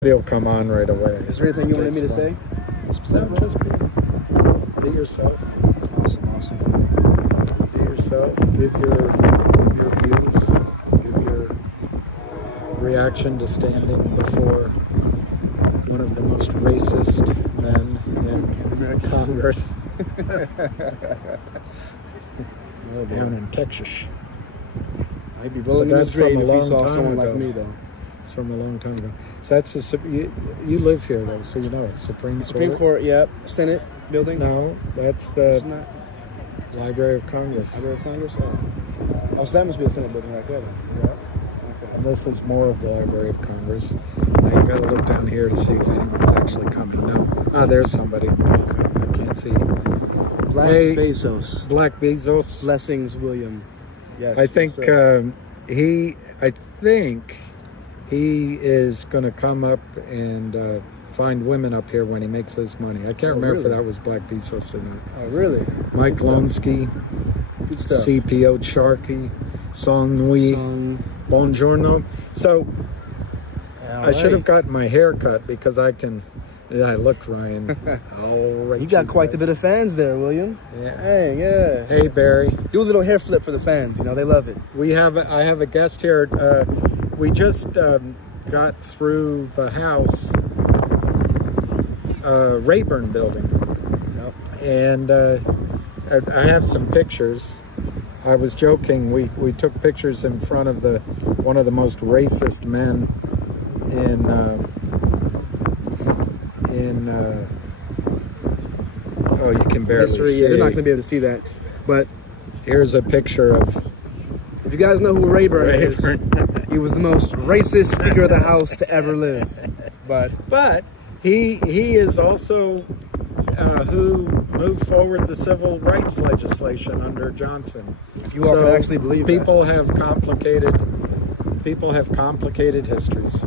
He'll come on right away. Is there anything you wanted me to say? No, just be yourself. Awesome. Be yourself. Give your views. Give your reaction to standing before one of the most racist men in Congress. Down in Texas. I'd be rolling in his grave if he saw someone like me, though. It's from a long time ago. So that's you live here, though, so you know it's Supreme Court, yep. Senate building? No, that's the Library of Congress. Library of Congress? Oh, so that must be the Senate building right there, then. Yeah. Okay. And this is more of the Library of Congress. I got to look down here to see if anyone's actually coming. No. There's somebody. I can't see. Black Bezos. Black Bezos. Blessings, William. Yes. I think he is going to come up and find women up here when he makes his money. I can't remember if that was Black Bezos or not. Oh, really? Mike Lonsky, CPO Sharkey, Son Nui, Buongiorno. So I should have gotten my hair cut because I can. Yeah, look, Ryan. All right, you got quite a bit of fans there, William. Yeah. Hey, yeah. Hey, Barry. Do a little hair flip for the fans. You know, they love it. I have a guest here. We just got through the house, Rayburn building. Yep. And I have some pictures. I was joking. We took pictures in front of one of the most racist men you can barely see. You're not going to be able to see that. But here's a picture of. If you guys know who Rayburn is, he was the most racist Speaker of the House to ever live. But he is also who moved forward the civil rights legislation under Johnson. If you all can actually believe people have complicated histories.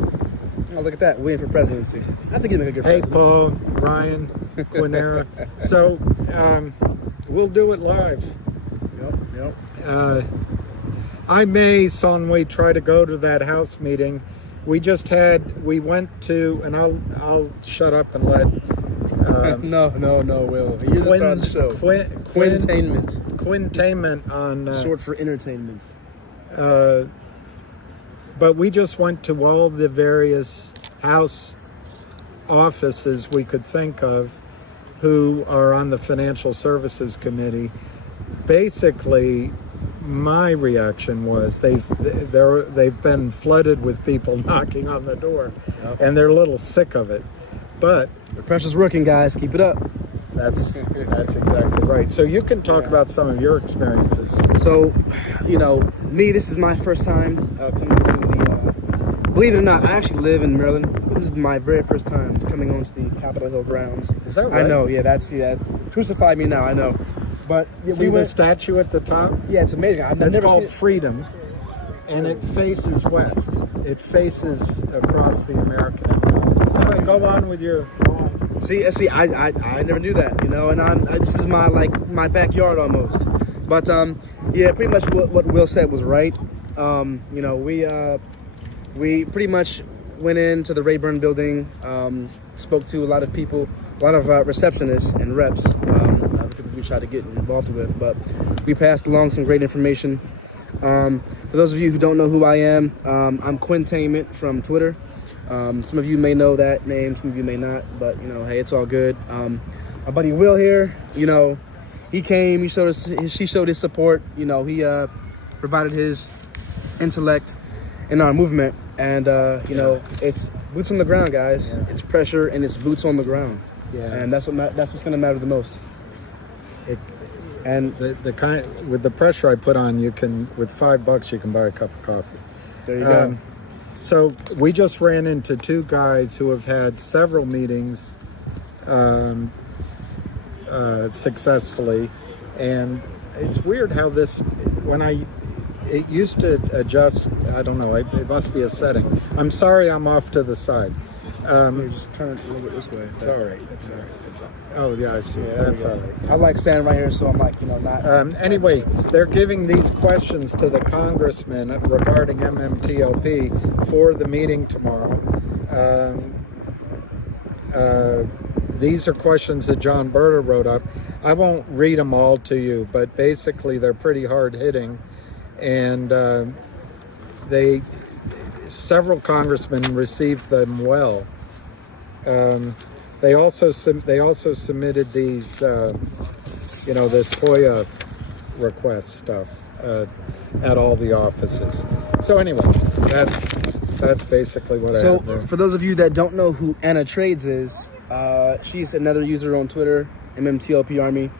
Oh, look at that, waiting for presidency. I think he'd make a good president. Hey, Paul, Ryan, Quinera. So we'll do it live. Yep. I may, Sonway, try to go to that House meeting. We went to, and I'll shut up and let. No, Will. You're the star of the show. QNTAINMNT on. Short for entertainment. But we just went to all the various House offices we could think of who are on the Financial Services Committee. Basically, my reaction was they've been flooded with people knocking on the door, and they're a little sick of it. But the pressure's working, guys. Keep it up. That's exactly right. So you can talk about some of your experiences. So, this is my first time coming to the. Believe it or not, I actually live in Maryland. This is my very first time coming onto the Capitol Hill grounds. Is that right? I know. Yeah, that's crucify me now. I know. But we went. The statue at the top. Yeah, it's amazing. That's called Freedom, and it faces west. It faces across the American Empire. All right, go on with your. See, I never knew that, and this is my backyard almost. But pretty much what Will said was right. We pretty much went into the Rayburn building, spoke to a lot of people, a lot of receptionists and reps we tried to get involved with, but we passed along some great information. For those of you who don't know who I am, I'm QNTAINMNT from Twitter. Some of you may know that name, some of you may not, but hey, it's all good. My buddy Will here, he came, he showed his support, he provided his intellect in our movement, and it's boots on the ground, guys. Yeah. It's pressure and it's boots on the ground. Yeah, and that's what's going to matter the most. And with the pressure I put on, you can, with $5 you can buy a cup of coffee. There you go. So we just ran into two guys who have had several meetings successfully, and it's weird how it used to adjust. I don't know. It must be a setting. I'm sorry, I'm off to the side. Just turn it a little bit this way. It's all right. It's all right. Oh yeah, I see. Yeah, that's all right. I like standing right here, so I'm not. Anyway, they're giving these questions to the congressman regarding MMTLP for the meeting tomorrow. these are questions that John Berta wrote up. I won't read them all to you, but basically they're pretty hard hitting, and several congressmen received them well. They also submitted these, this FOIA request stuff at all the offices. So anyway, that's basically what I have there. So for those of you that don't know who Anna Trades is, she's another user on Twitter, MMTLP Army.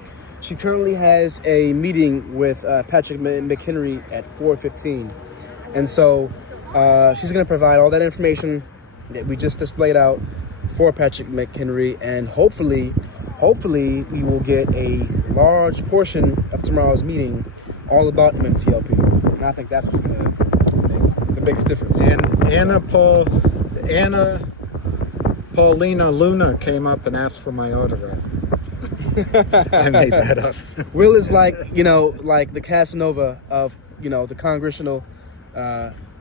She currently has a meeting with Patrick McHenry at 4:15, and so she's going to provide all that information that we just displayed out for Patrick McHenry, and hopefully we will get a large portion of tomorrow's meeting all about MMTLP. And I think that's what's going to make the biggest difference. And Anna Paulina Luna came up and asked for my autograph. I made that up. Will is like the Casanova of the congressional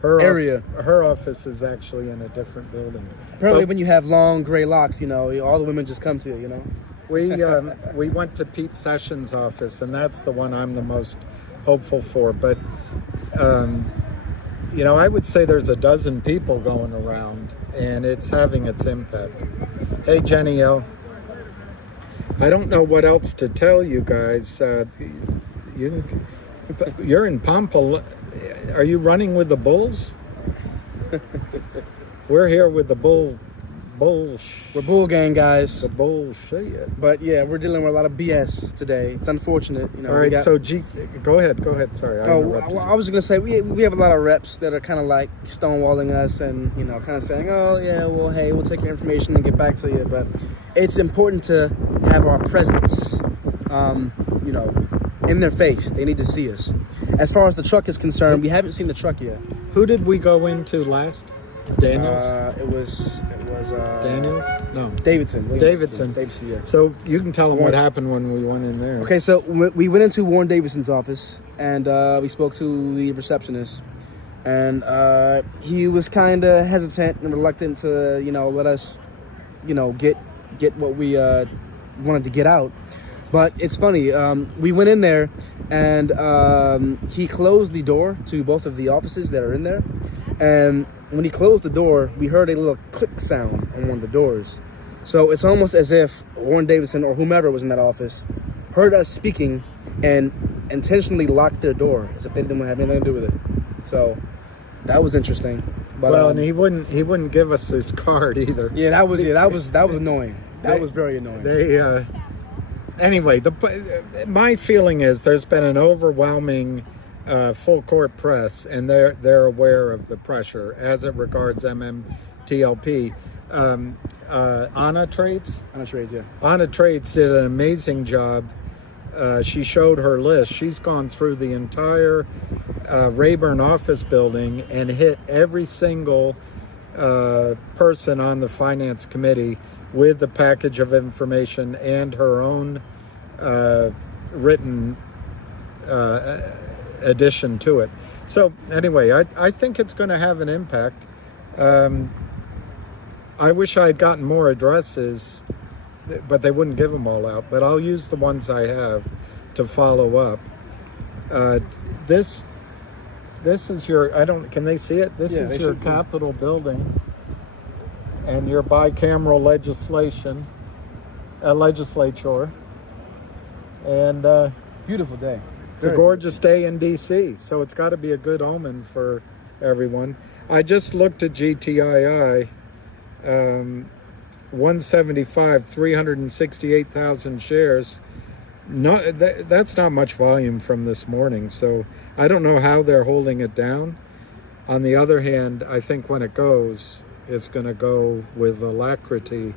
area. Her office is actually in a different building. Apparently, when you have long gray locks, all the women just come to you. We went to Pete Sessions' office, and that's the one I'm the most hopeful for. But I would say there's a dozen people going around, and it's having its impact. Hey, Jenny O. I don't know what else to tell you guys. You're in Pampa. Are you running with the Bulls? We're here with the We're Bull Gang, guys. The bullshit. But yeah, we're dealing with a lot of BS today. It's unfortunate. All right, go ahead. Sorry. I was going to say, we have a lot of reps that are kind of like stonewalling us and, kind of saying, oh, yeah, well, hey, we'll take your information and get back to you. But it's important to have our presence, in their face. They need to see us. As far as the truck is concerned, we haven't seen the truck yet. Who did we go into last? Daniels? It was Daniels? No. Davidson. Davidson, yeah. So you can tell them what happened when we went in there. Okay, so we went into Warren Davidson's office, and we spoke to the receptionist, and he was kind of hesitant and reluctant to, let us, get what we wanted to get out. But it's funny, we went in there, and he closed the door to both of the offices that are in there, and when he closed the door, we heard a little click sound on one of the doors. So it's almost as if Warren Davidson or whomever was in that office heard us speaking and intentionally locked their door as if they didn't have anything to do with it. So that was interesting. But, and he wouldn't give us his card either. Yeah, that was annoying. That was very annoying. Anyway, my feeling is there's been an overwhelming full court press, and they're aware of the pressure as it regards MMTLP. Anna Trades? Anna Trades, yeah. Anna Trades did an amazing job. She showed her list. She's gone through the entire Rayburn office building and hit every single person on the finance committee with the package of information and her own written addition to it. So anyway, I think it's going to have an impact. I wish I had gotten more addresses, but they wouldn't give them all out. But I'll use the ones I have to follow up. This is your, can they see it? This is your Capitol building and your bicameral legislature. And beautiful day. It's a gorgeous day in D.C., so it's got to be a good omen for everyone. I just looked at GTII, 175, 368,000 shares. No, that's not much volume from this morning, so I don't know how they're holding it down. On the other hand, I think when it goes, it's going to go with alacrity.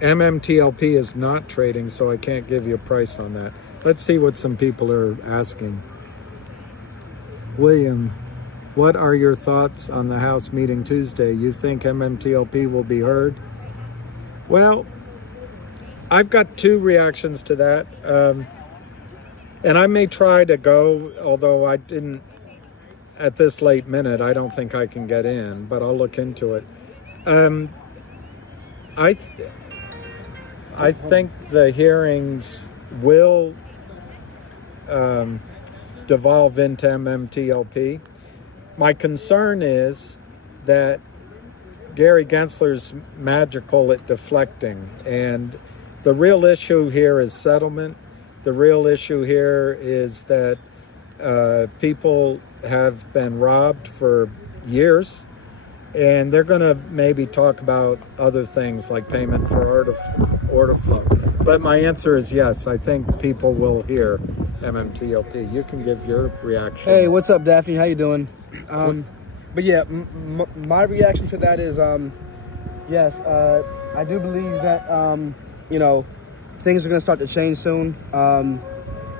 MMTLP is not trading, so I can't give you a price on that. Let's see what some people are asking. William, what are your thoughts on the House meeting Tuesday? You think MMTLP will be heard? Well, I've got two reactions to that. And I may try to go, although I didn't, at this late minute, I don't think I can get in, but I'll look into it. I think the hearings will devolve into MMTLP. My concern is that Gary Gensler's magical at deflecting, and the real issue here is settlement. The real issue here is that people have been robbed for years, and they're going to maybe talk about other things like payment for order flow. But my answer is yes. I think people will hear MMTLP. You can give your reaction. Hey, what's up, Daphne? How you doing? But yeah, my reaction to that is, yes, I do believe that, you know, things are going to start to change soon.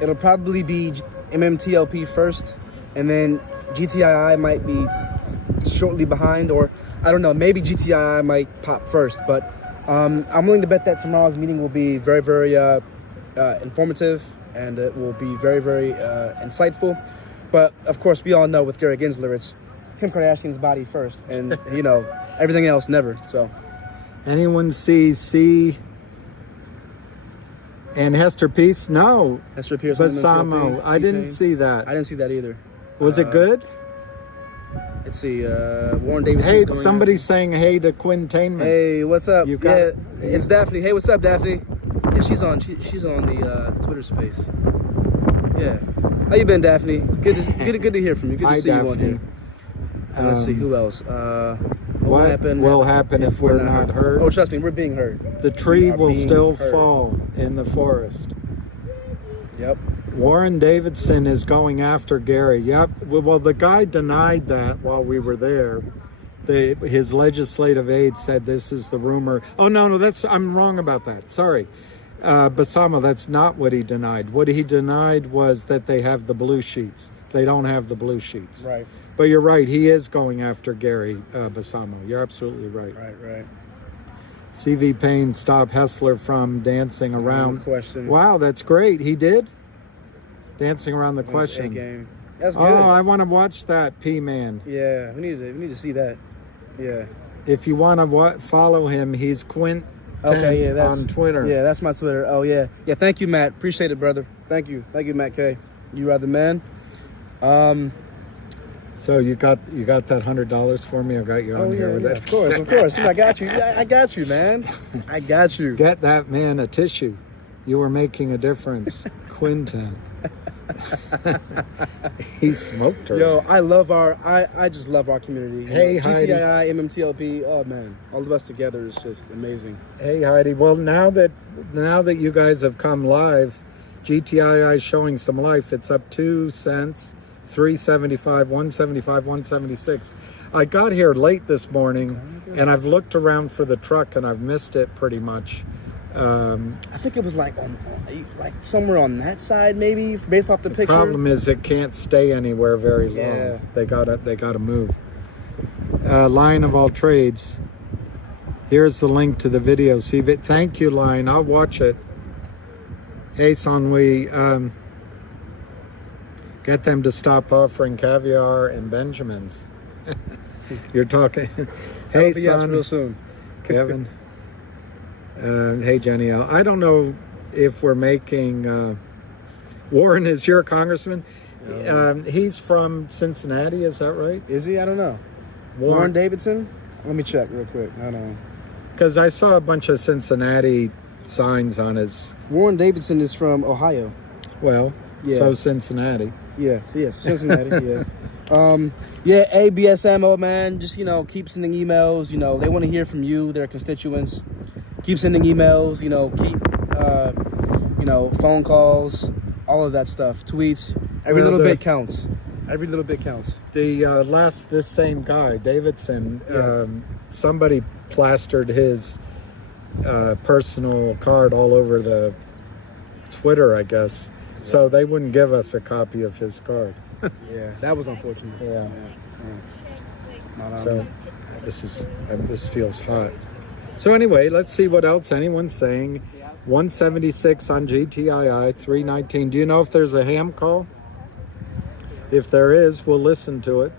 It'll probably be MMTLP first, and then GTII might be shortly behind, or I don't know, maybe GTII might pop first. But I'm willing to bet that tomorrow's meeting will be very, very informative, and it will be very, very insightful. But of course, we all know with Gary Gensler, it's Kim Kardashian's body first, and you know, everything else never. So, anyone see C and Hester Peace? No, Hester Pearce. Basamo. I didn't see that. I didn't see that either. Was it good? Let's see. Warren Davis. Hey, somebody's saying hey to QNTAINMNT. Hey, what's up? You got it? It's Daphne. Hey, what's up, Daphne? Yeah, she's on the Twitter space. Yeah. How you been, Daphne? Good to hear from you. Good to see Daphne. you on here. And let's see who else. What will happen if we're not heard? Oh, trust me, we're being heard. The tree will still fall in the forest. Yep. Warren Davidson is going after Gary. Yep. Well, the guy denied that while we were there. His legislative aide said this is the rumor. Oh, no, I'm wrong about that. Sorry. Basama, that's not what he denied. What he denied was that they have the blue sheets. They don't have the blue sheets. Right. But you're right. He is going after Gary Basamo. You're absolutely right. Right. CV Payne stopped Hessler from dancing around. Question. Wow, that's great. He did? Dancing around the question. Game. That's good. Oh, I want to watch that, P-Man. Yeah, we need to see that. Yeah. If you want to follow him, he's Quint. Okay, yeah, on Twitter. Yeah, that's my Twitter. Oh yeah. Yeah, thank you, Matt. Appreciate it, brother. Thank you, Matt K. You are the man. So you got that $100 for me? I got you on here with that. Of course. I got you. I got you, man. I got you. Get that man a tissue. You were making a difference, Quinton. He smoked her. Yo, I just love our community. Hey, Heidi. GTII, MMTLP, oh man, all of us together is just amazing. Hey, Heidi. Well, now that you guys have come live, GTII is showing some life. It's up 2 cents, 3.75, 1.75, 1.76. I got here late this morning, and I've looked around for the truck, and I've missed it pretty much. I think it was like somewhere on that side, maybe based off the picture. The problem is it can't stay anywhere very long. Yeah. They gotta move. Lion of all trades. Here's the link to the video. See, thank you, Lion. I'll watch it. Hey, Sonwi, get them to stop offering caviar and Benjamins. You're talking. Hey, son. Real soon, Kevin. Hey, Jenny L. I don't know if we're making... Warren is your congressman. He's from Cincinnati, is that right? Is he? I don't know. Warren Davidson? Let me check real quick. I don't know. Because I saw a bunch of Cincinnati signs on his... Warren Davidson is from Ohio. Well, yeah. So Cincinnati. Yeah, Cincinnati, yeah. Yeah, ABSMO, man, just, keep sending emails. They want to hear from you, their constituents. Keep sending emails, keep, phone calls, all of that stuff, tweets. Every little bit counts. Every little bit counts. This same guy, Davidson, somebody plastered his personal card all over the Twitter, I guess. So they wouldn't give us a copy of his card. Yeah, that was unfortunate. Yeah. So this feels hot. So anyway, let's see what else anyone's saying. 176 on GTII, 319. Do you know if there's a ham call? If there is, we'll listen to it.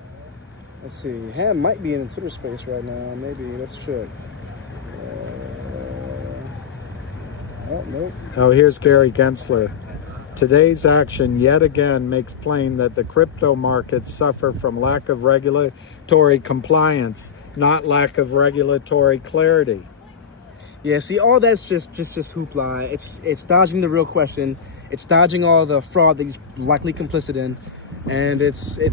Let's see. Ham might be in the Twitter space right now. Maybe. Let's check. Oh, nope. Oh, here's Gary Gensler. Today's action yet again makes plain that the crypto markets suffer from lack of regulatory compliance, not lack of regulatory clarity. Yeah, see, all that's just hoopla. It's dodging the real question. It's dodging all the fraud that he's likely complicit in, and it's I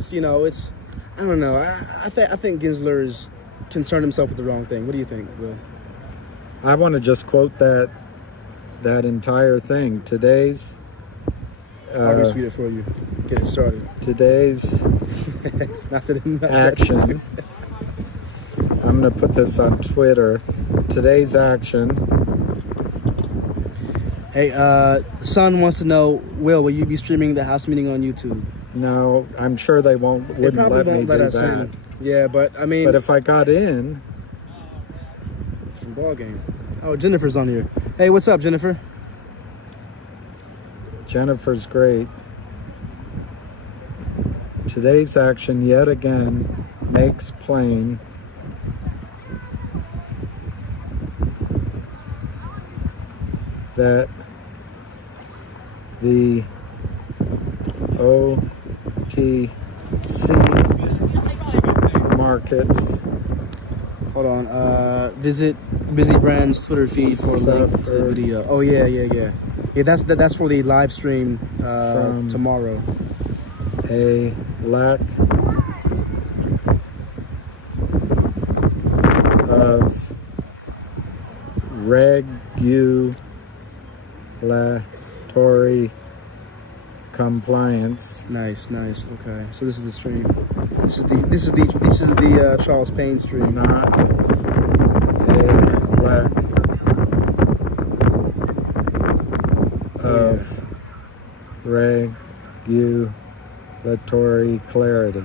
don't know. I think Gensler is concerned himself with the wrong thing. What do you think, Will? I want to just quote that entire thing. Today's I'll retweet it for you. Get it started. Today's action. I'm going to put this on Twitter. Today's action. Hey, Son wants to know, Will you be streaming the House meeting on YouTube? No, I'm sure they wouldn't let me do that. Yeah, but I mean. But if I got in. From ball game. Oh, Jennifer's on here. Hey, what's up, Jennifer? Jennifer's great. Today's action yet again makes plain that the OTC markets. Hold on. Visit Busy Brand's Twitter feed for a link to the video. Oh yeah. Yeah, that's for the live stream tomorrow. A lack of regulatory compliance. Nice. Okay, so this is the stream. This is the Charles Payne stream. Not a lack of regulatory clarity.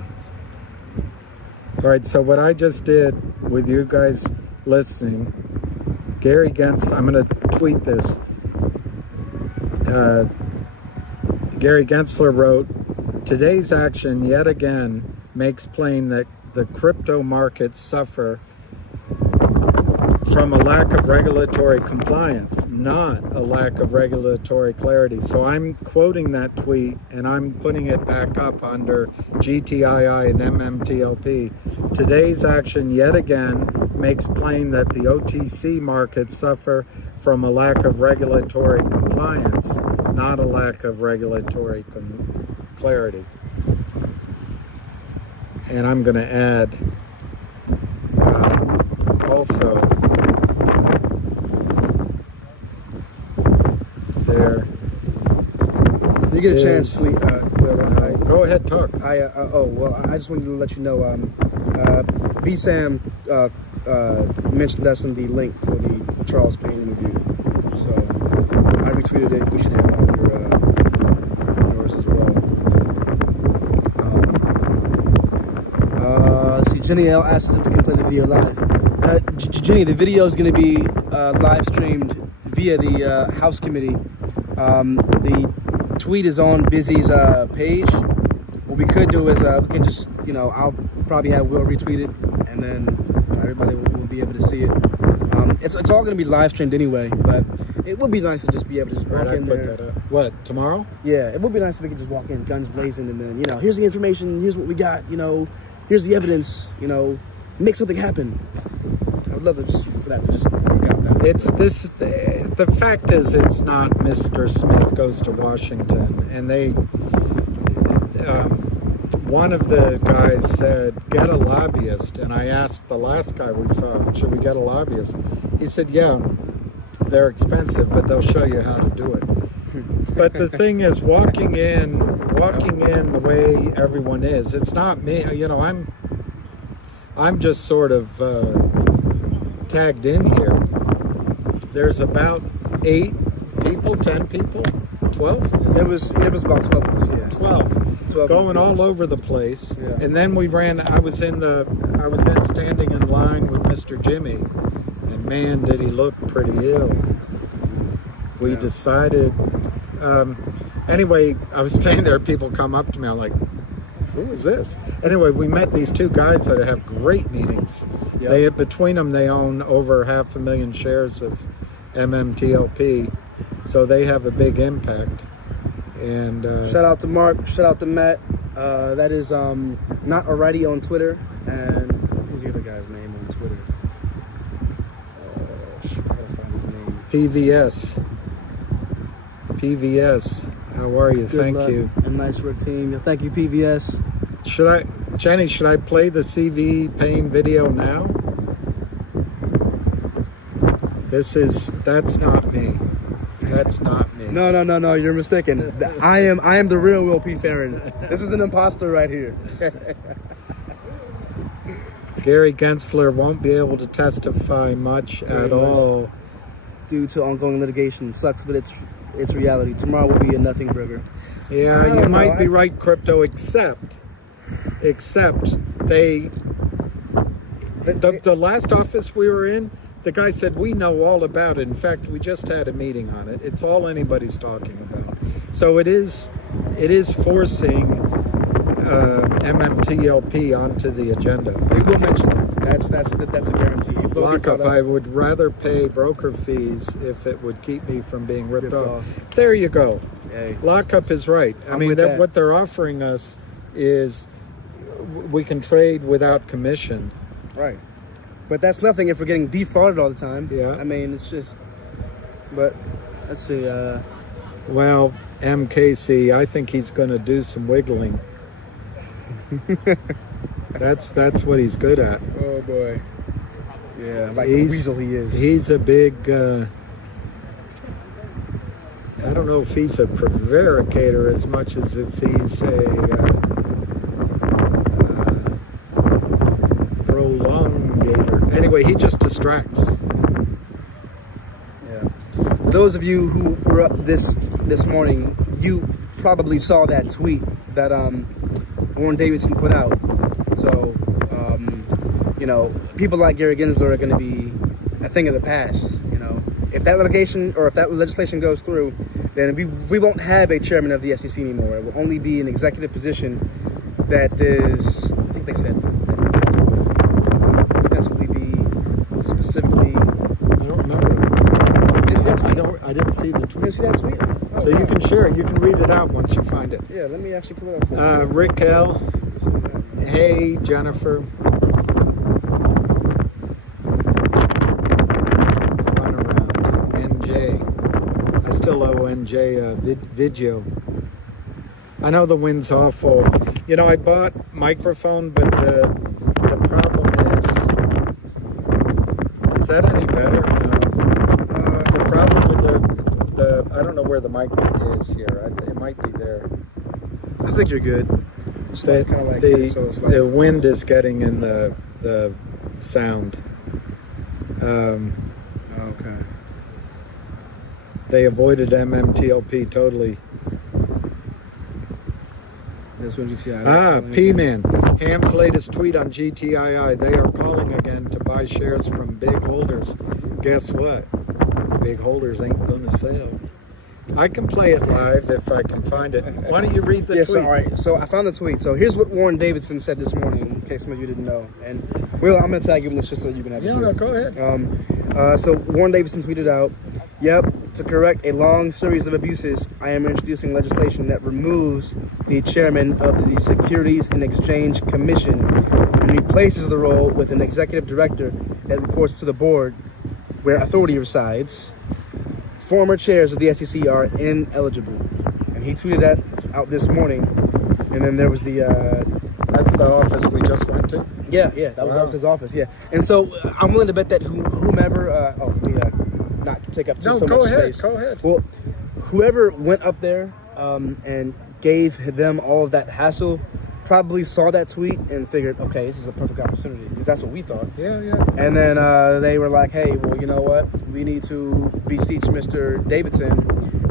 All right, so what I just did with you guys listening, Gary Gensler, I'm going to tweet this. Gary Gensler wrote, today's action yet again makes plain that the crypto markets suffer from a lack of regulatory compliance, not a lack of regulatory clarity. So I'm quoting that tweet and I'm putting it back up under GTII and MMTLP. Today's action yet again makes plain that the OTC markets suffer from a lack of regulatory compliance, not a lack of regulatory clarity. And I'm going to add also there. You get a chance, tweet. Go ahead, talk. I just wanted to let you know. B Sam mentioned us in the link for the Charles Payne interview, so I retweeted it. You should have it on yours as well. Let's see. Jenny L asks if we can play the video live. Jenny, the video is going to be live streamed via the House Committee. The tweet is on Busy's page. What we could do is we can just, I'll probably have Will retweet it, and then everybody will be able to see it. It's all going to be live streamed anyway, but it would be nice to just be able to just walk in there. What, tomorrow? Yeah, it would be nice if we could just walk in, guns blazing, and then, here's the information, here's what we got, here's the evidence, make something happen. I would love for that to just work out. The fact is, it's not Mr. Smith goes to Washington, and one of the guys said, get a lobbyist. And I asked the last guy we saw, should we get a lobbyist? He said, yeah, they're expensive, but they'll show you how to do it. But the thing is, walking in the way everyone is, it's not me, I'm just sort of tagged in here. There's about 8 people, 10 people, 12? It was about 12 of us, yeah. 12 going all over the place. Yeah. And then I was standing in line with Mr. Jimmy, and man, did he look pretty ill. We decided, anyway, I was standing there, people come up to me, I'm like, who is this? Anyway, we met these 2 guys that have great meetings. Yep. Between them, they own over 500,000 shares of MMTLP. So they have a big impact. And shout out to Mark, shout out to Matt. That is not already on Twitter. And who's the other guy's name on Twitter? I gotta find his name. PVS, how are you? Good Thank luck you. And nice work, team. Thank you, PVS. Jenny, should I play the CV Payne video now? That's not me. That's not me. No, you're mistaken. I am the real Will P. Farron. This is an imposter right here. Gary Gensler won't be able to testify much at all. Due to ongoing litigation. Sucks, but it's reality. Tomorrow will be a nothing burger. Yeah, you might be right, Crypto, except the last office we were in, the guy said, we know all about it. In fact, we just had a meeting on it. It's all anybody's talking about. So it is forcing MMTLP onto the agenda. We will mention that. That's a guarantee. Lockup, I would rather pay broker fees if it would keep me from being ripped off. off. There you go. Hey. Lockup is right. I mean, what they're offering us is we can trade without commission. Right. But that's nothing if we're getting defrauded all the time. Yeah. I mean, it's just... But, let's see. Well, MKC, I think he's going to do some wiggling. That's what he's good at. Oh, boy. Yeah, like the weasel he is. He's a big... I don't know if he's a prevaricator as much as if he's a prolongator. Anyway, he just distracts. Yeah. For those of you who were up this morning, you probably saw that tweet that Warren Davidson put out. So, people like Gary Gensler are going to be a thing of the past. If that litigation or if that legislation goes through, then we won't have a chairman of the SEC anymore. It will only be an executive position that is, I think they said, ostensibly be specifically. I don't remember. I didn't see the tweet. You didn't see that tweet? Oh, so wow. You can share it. You can read it out once you find it. Yeah, let me actually pull it up for you. Rick L. Hey, Jennifer. Run around. NJ. I still owe NJ a video. I know the wind's awful. I bought microphone, but the problem is that any better? No. The problem with the I don't know where the mic is here. It might be there. I think you're good. The wind is getting in the sound. Okay. They avoided MMTLP totally. That's when GTI. P-Man. Ham's latest tweet on GTII. They are calling again to buy shares from big holders. Guess what? Big holders ain't gonna sell. I can play it live if I can find it. Why don't you read the tweet? So, all right. So I found the tweet. So here's what Warren Davidson said this morning, in case some of you didn't know. And I'm going to tag him this just so you can have it. No, go ahead. So Warren Davidson tweeted out, "Yep, to correct a long series of abuses, I am introducing legislation that removes the chairman of the Securities and Exchange Commission and replaces the role with an executive director that reports to the board where authority resides. Former chairs of the SEC are ineligible." And he tweeted that out this morning. And then there was the... That's the office we just went to? Yeah, that was his office, yeah. And so I'm willing to bet that whomever... let me not take up so much space. Go ahead. Well, whoever went up there and gave them all of that hassle probably saw that tweet and figured, okay, this is a perfect opportunity. Because that's what we thought. Yeah. And then they were like, hey, well, you know what? We need to beseech Mr. Davidson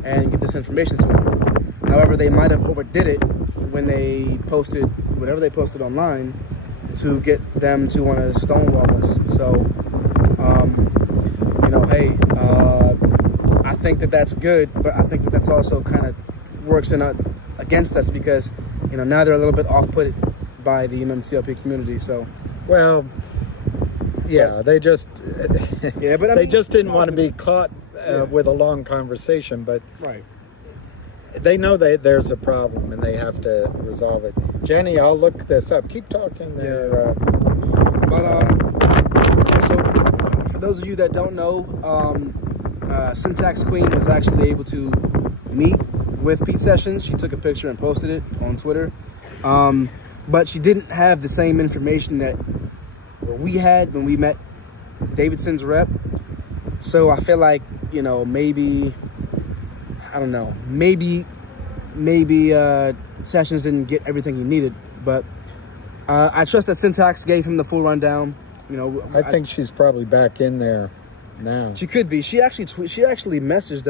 and get this information to him. However, they might have overdid it when they posted whatever they posted online to get them to want to stonewall us. So, hey, I think that's good, but I think that's also kind of works against us because, now they're a little bit off-put by the MMTLP community. So, well, yeah, they just but they just didn't want to be caught with a long conversation, but Right. they know there's a problem and they have to resolve it. Jenny, I'll look this up. Keep talking there. So for those of you that don't know, Syntax Queen was actually able to meet with Pete Sessions. She took a picture and posted it on Twitter, but she didn't have the same information that we had when we met Davidson's rep. So I feel like, you know, maybe Sessions didn't get everything he needed, but I trust that Syntax gave him the full rundown. You know, I think she's probably back in there now. she could be. She actually messaged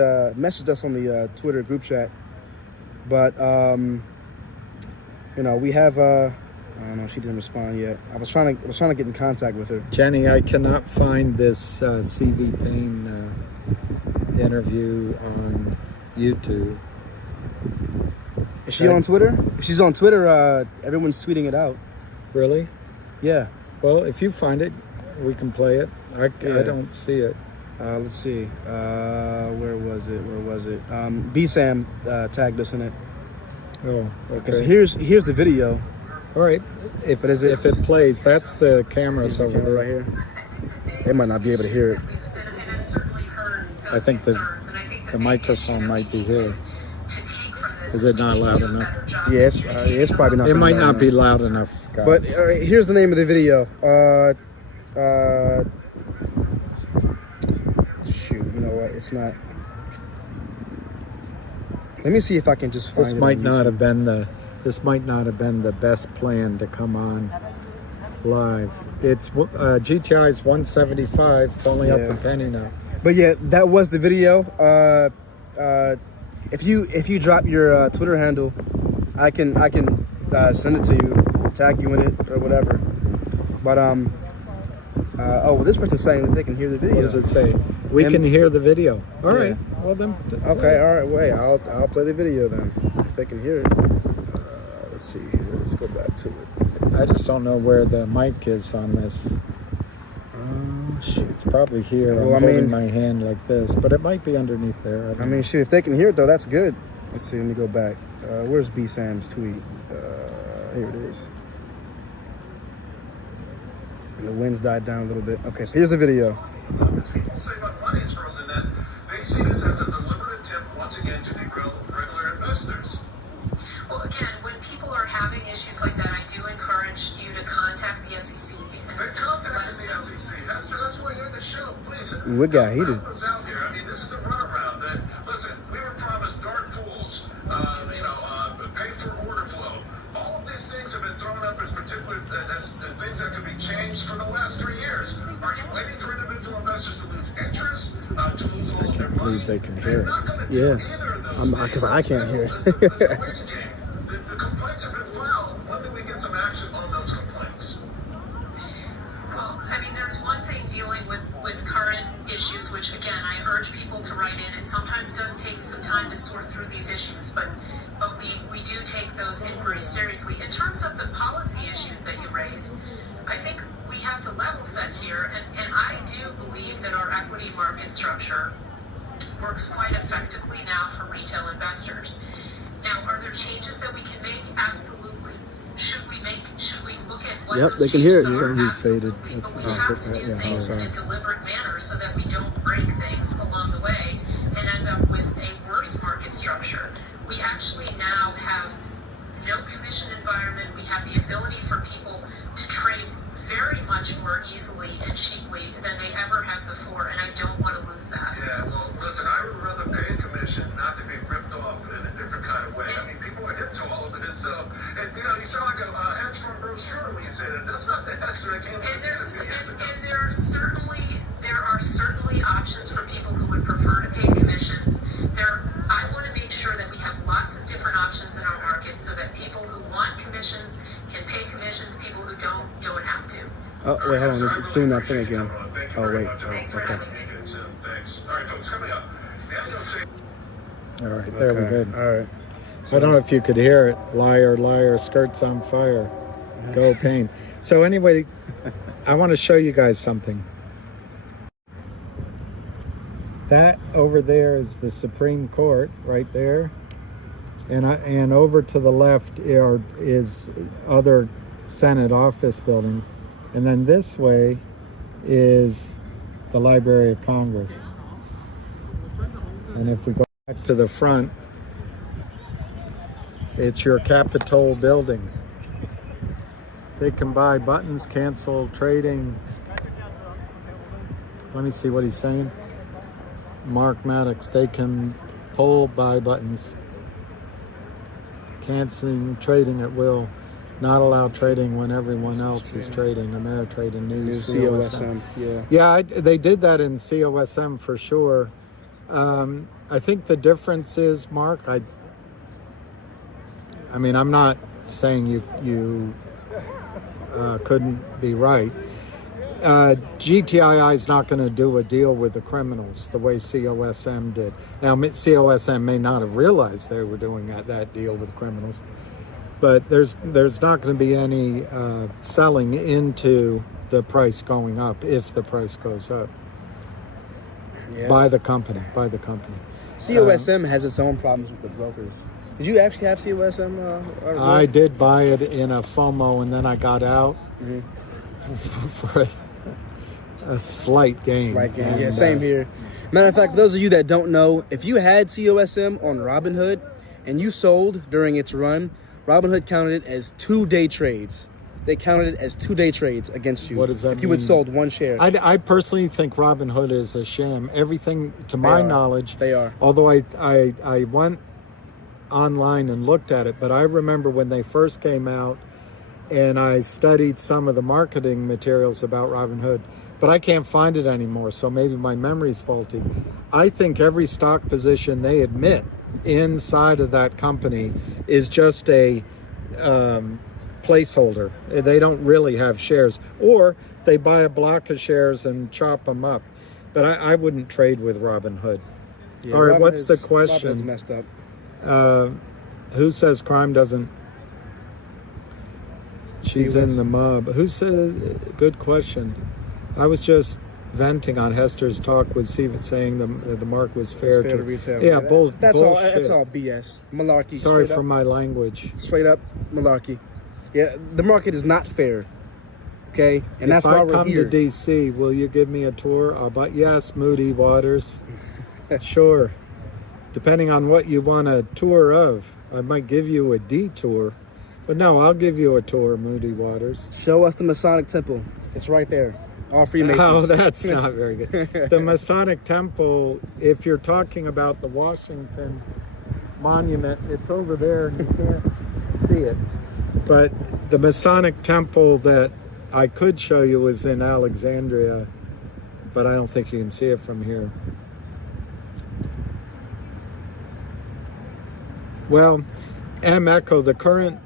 us on the Twitter group chat, but you know, we have I don't know. She didn't respond yet. I was trying to get in contact with her. Jenny, I cannot find this CV Payne interview on YouTube. Is she on Twitter? If she's on Twitter, everyone's tweeting it out. Really? Yeah. Well, if you find it, we can play it. I don't see it. Let's see. Where was it? B-Sam tagged us in it. Oh, okay. So here's the video. All right. If it plays, that's the cameras over there. Right here. They might not be able to hear it. I think the microphone might be here. Is it not loud enough? Yes, it's probably not. It might not be loud enough, guys. But here's the name of the video. Shoot, you know what? It's not. Let me see if I can just find This it. might not have been the best plan to come on live. It's GTI's 175. It's only up a penny now. But yeah, that was the video. If you drop your Twitter handle, I can send it to you, tag you in it or whatever. But well, this person's saying that they can hear the video. What does it say? We can hear the video. All right. Well then. Okay. All right. Wait. I'll play the video then if they can hear it. Let's see here. Let's go back to it. I just don't know where the mic is on this. Shit, it's probably here. Well, I'm holding my hand like this, but it might be underneath there. I mean, shit, if they can hear it though, that's good. Let's see. Let me go back. Where's B Sam's tweet? Here it is. And the winds died down a little bit. Okay, so here's the video. People say about money is frozen, that they see this as a deliberate attempt once again to derail regular investors. Well, again, when people are having issues like that, I do encourage you to contact the SEC. They contacted the SEC. That's why you're in the show. Please. What got heated? Help us out here. I mean, this is the runaround. That listen, we were promised dark pools. Pay for order flow. All of these things have been thrown up as particular as things that can be changed for the last 3 years. Are you waiting for individual investors to lose interest, to lose all of their money? believe they can hear it. Yeah, because I can't hear it. The complaints have been filed. When do we get some action on those complaints? Well, I mean, there's one thing dealing with current issues, which again, I urge people to write in. It sometimes does take some time to sort through these issues, but we do take those inquiries seriously. In terms of the policy issues that you raised, I think we have to level set here, and I do believe that our equity market structure works quite effectively now for retail investors. Now, are there changes that we can make? Absolutely. Should we look at what Yep, those they can hear it. changes are? He Absolutely. faded. But we have to do things in a deliberate manner so that we don't break things along the way and end up with a worse market structure. We actually now have no commission environment. We have the ability for people to trade very much more easily and cheaply than they ever have before, and I don't want to lose that. Yeah, well, listen, I would rather pay a commission not to be ripped off in a different kind of way. I mean, people are hip to all of this, so, and, you sound like a hedge fund brochure when you say that. That's not the Hester that came And there are certainly options for people who would prefer to pay commissions. I want to make sure that we have lots of different options in our market so that people who want commissions can pay commissions, people who don't have to. Oh, wait, hold on. It's doing that thing again. Oh, wait. Thanks. Okay. All right, folks, coming up. All right, there we're good. All right. I don't know if you could hear it. Liar, liar, skirts on fire. Go Payne. So anyway, I want to show you guys something. That over there is the Supreme Court right there. And over to the left is other Senate office buildings. And then this way is the Library of Congress. And if we go back to the front, it's your Capitol building. They can buy buttons, cancel trading. Let me see what he's saying. Mark Maddox, they can buy buttons. Canceling trading at will. Not allow trading when everyone else is trading. Ameritrade and News, COSM. Yeah. Yeah, they did that in COSM for sure. I think the difference is, Mark, I mean, I'm not saying you couldn't be right. GTII is not going to do a deal with the criminals the way COSM did. Now, COSM may not have realized they were doing that deal with criminals, but there's not going to be any selling into the price going up if the price goes up. Yeah. By the company. COSM has its own problems with the brokers. Did you actually have COSM? I did buy it in a FOMO, and then I got out for a slight gain. And, yeah, same here. Matter of fact, those of you that don't know, if you had COSM on Robinhood and you sold during its run, Robinhood counted it as 2-day trades. They counted it as 2-day trades against you. What does that mean? If you had sold one share. I personally think Robinhood is a sham. Everything, to my knowledge, they are. Although I went online and looked at it, but I remember when they first came out, and I studied some of the marketing materials about Robinhood, but I can't find it anymore, so maybe my memory's faulty. I think every stock position they admit inside of that company is just a placeholder. They don't really have shares, or they buy a block of shares and chop them up. But I wouldn't trade with Robinhood. Yeah, or what's the question? Robinhood's messed up. Who says crime doesn't? She's in the mob. Who said? Good question. I was just venting on Hester's talk with Steve saying the mark was fair to retail. Yeah, that's bullshit. That's all BS. Malarkey. Sorry for my language. Straight up malarkey. Yeah, the market is not fair. Okay, and that's why we're here. If I come to DC, will you give me a tour? Yes, Moody Waters. Sure. Depending on what you want a tour of, I might give you a detour. But no, I'll give you a tour, Moody Waters. Show us the Masonic Temple. It's right there. All Freemasons. Oh, that's not very good. The Masonic Temple, if you're talking about the Washington Monument, it's over there and you can't see it. But the Masonic Temple that I could show you is in Alexandria, but I don't think you can see it from here. Well, Echo, the current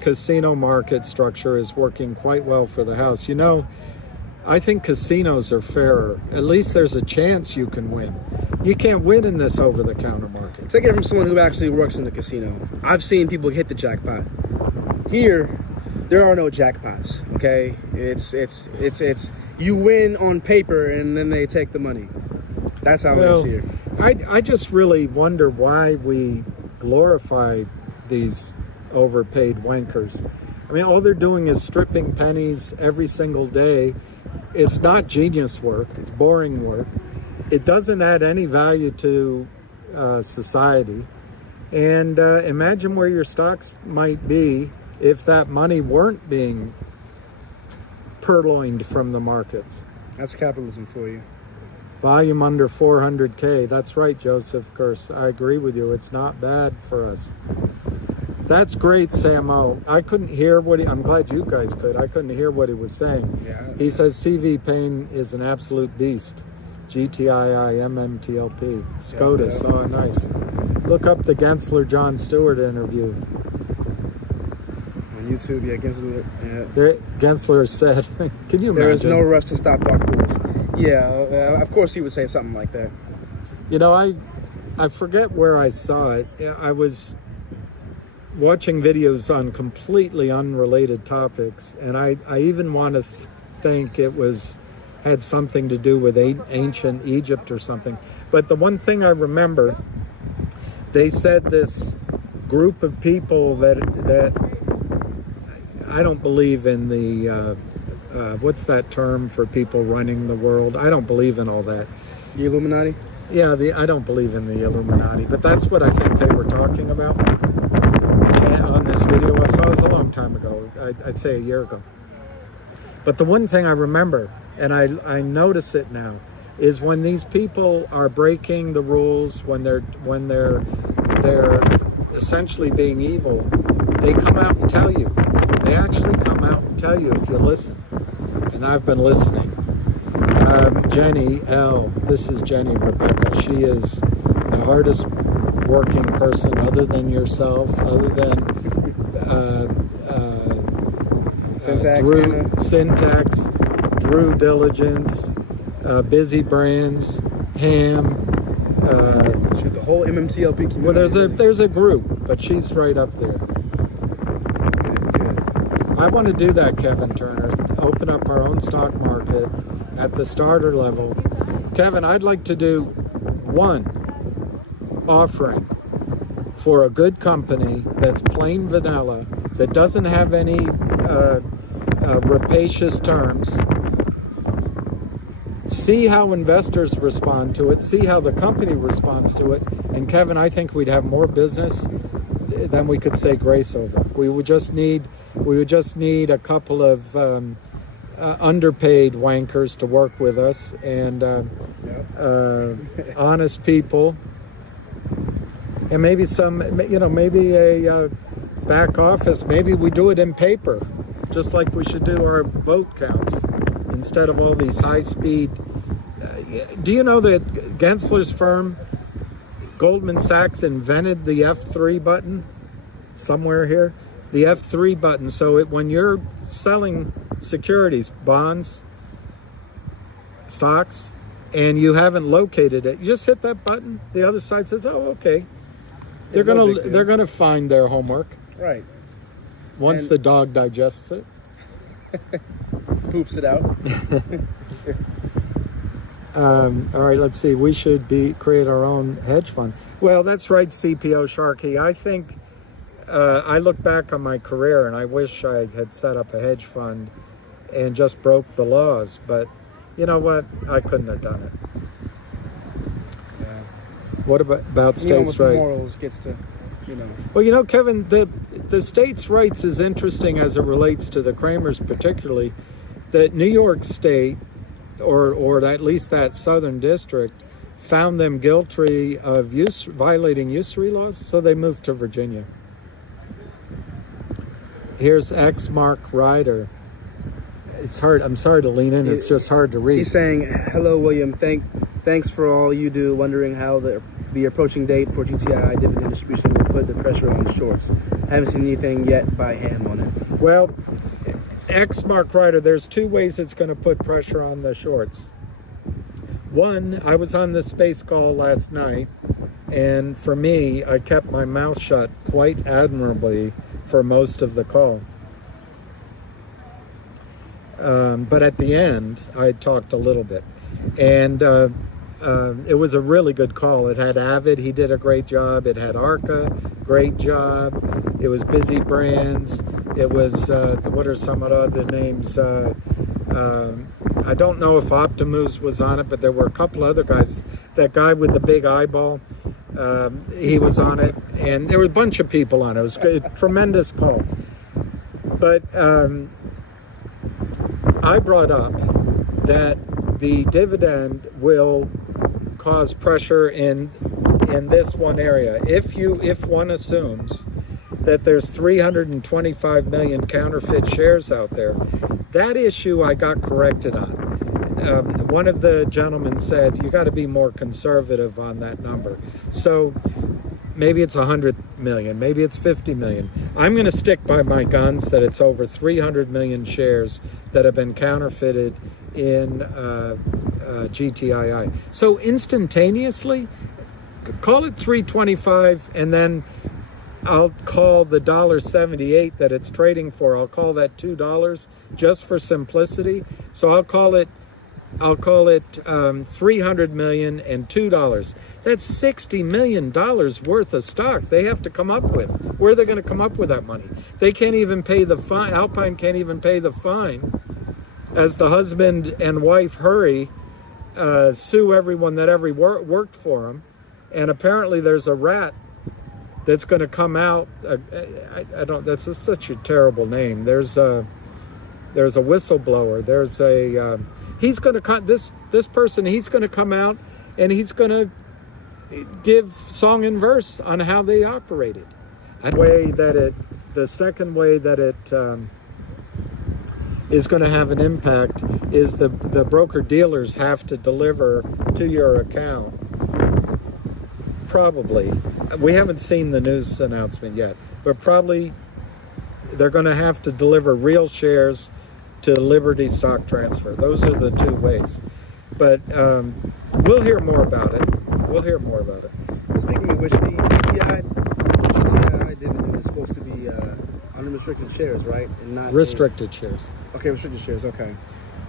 casino market structure is working quite well for the house. You know, I think casinos are fairer. At least there's a chance you can win. You can't win in this over-the-counter market. Take it from someone who actually works in the casino. I've seen people hit the jackpot. Here, there are no jackpots. Okay, it's you win on paper and then they take the money. That's how it is here. I just really wonder why we glorify these overpaid wankers. I mean, all they're doing is stripping pennies every single day. It's not genius work. It's boring work. It doesn't add any value to society. And imagine where your stocks might be if that money weren't being purloined from the markets. That's capitalism for you. Volume under 400K. That's right, Joseph Curse. I agree with you. It's not bad for us. That's great, Samo. I couldn't hear what I'm glad you guys could. I couldn't hear what he was saying. Yeah. He says CV Payne is an absolute beast. GTII, MMTLP. SCOTUS. Oh, nice. Look up the Gensler-John Stewart interview. On YouTube, yeah, Gensler. Yeah. Gensler said, can you imagine? There is no rush to stop dark pools. Yeah, of course he would say something like that. You know, I forget where I saw it. I was watching videos on completely unrelated topics, and I even want to think it was had something to do with ancient Egypt or something. But the one thing I remember, they said this group of people that I don't believe in the what's that term for people running the world? I don't believe in all that. The Illuminati? Yeah, I don't believe in the Illuminati, but that's what I think they were talking about on this video I saw. It was a long time ago. I'd say a year ago. But the one thing I remember, and I notice it now, is when these people are breaking the rules, when they're essentially being evil, they come out and tell you. They actually come out and tell you if you listen. And I've been listening. Jenny L. This is Jenny Rebecca. She is the hardest working person other than yourself, other than Syntax, Syntax, Drew Diligence, Busy Brands, Ham. Shoot, the whole MMTLP community. Well, there's a group, but she's right up there. I want to do that, Kevin Turner. Open up our own stock market at the starter level. Kevin, I'd like to do one offering for a good company that's plain vanilla, that doesn't have any rapacious terms. See how investors respond to it, see how the company responds to it, and Kevin, I think we'd have more business than we could say grace over. We would just need a couple of underpaid wankers to work with us, and honest people, and maybe maybe a back office. Maybe we do it in paper, just like we should do our vote counts instead of all these high-speed. Do you know that Gensler's firm, Goldman Sachs, invented the F3 button somewhere here? The F3 button. So when you're selling securities, bonds, stocks, and you haven't located it, you just hit that button. The other side says, "Oh, okay." They're gonna find their homework. Right. Once the dog digests it. Poops it out. All right, let's see. We should create our own hedge fund. Well, that's right, CPO Sharkey. I think I look back on my career and I wish I had set up a hedge fund and just broke the laws. But you know what? I couldn't have done it. Yeah. What about states' rights? Morals gets to, Well, Kevin, the states' rights is interesting as it relates to the Kramers, particularly that New York State, or at least that Southern District, found them guilty of violating usury laws, so they moved to Virginia. Here's X Mark Ryder. It's hard. I'm sorry to lean in. It's just hard to read. He's saying, "Hello, William. Thanks for all you do. Wondering how the approaching date for GTI dividend distribution will put the pressure on shorts. Haven't seen anything yet by Ham on it." Well, X Mark Ryder, there's two ways it's going to put pressure on the shorts. One, I was on the space call last night, and for me, I kept my mouth shut quite admirably for most of the call. But at the end, I talked a little bit. And it was a really good call. It had Avid, he did a great job. It had Arca, great job. It was Busy Brands. It was, what are some of the names? I don't know if Optimus was on it, but there were a couple other guys. That guy with the big eyeball, he was on it. And there were a bunch of people on it. It was a tremendous call. But I brought up that the dividend will cause pressure in this one area. If one assumes that there's 325 million counterfeit shares out there, that issue I got corrected on. One of the gentlemen said, you got to be more conservative on that number. So maybe it's 100 million, maybe it's 50 million. I'm going to stick by my guns that it's over 300 million shares that have been counterfeited in GTII. So instantaneously, call it 325, and then I'll call the $1.78 that it's trading for, I'll call that $2 just for simplicity. So I'll call it I'll call it $300 million and $2. That's $60 million worth of stock they have to come up with. Where are they going to come up with that money? They can't even pay the fine. Alpine can't even pay the fine as the husband and wife hurry, sue everyone that ever worked for them. And apparently there's a rat that's going to come out. I don't, that's just such a terrible name. There's a whistleblower. There's a, he's going to, this person, he's going to come out and he's going to give song and verse on how they operated. The second way that it is going to have an impact is the broker dealers have to deliver to your account. Probably. We haven't seen the news announcement yet, but probably they're going to have to deliver real shares to Liberty Stock Transfer. Those are the two ways. But we'll hear more about it. We'll hear more about it. Speaking of which, the GTI dividend is supposed to be unrestricted shares, right? And not restricted shares. Okay, restricted shares. Okay.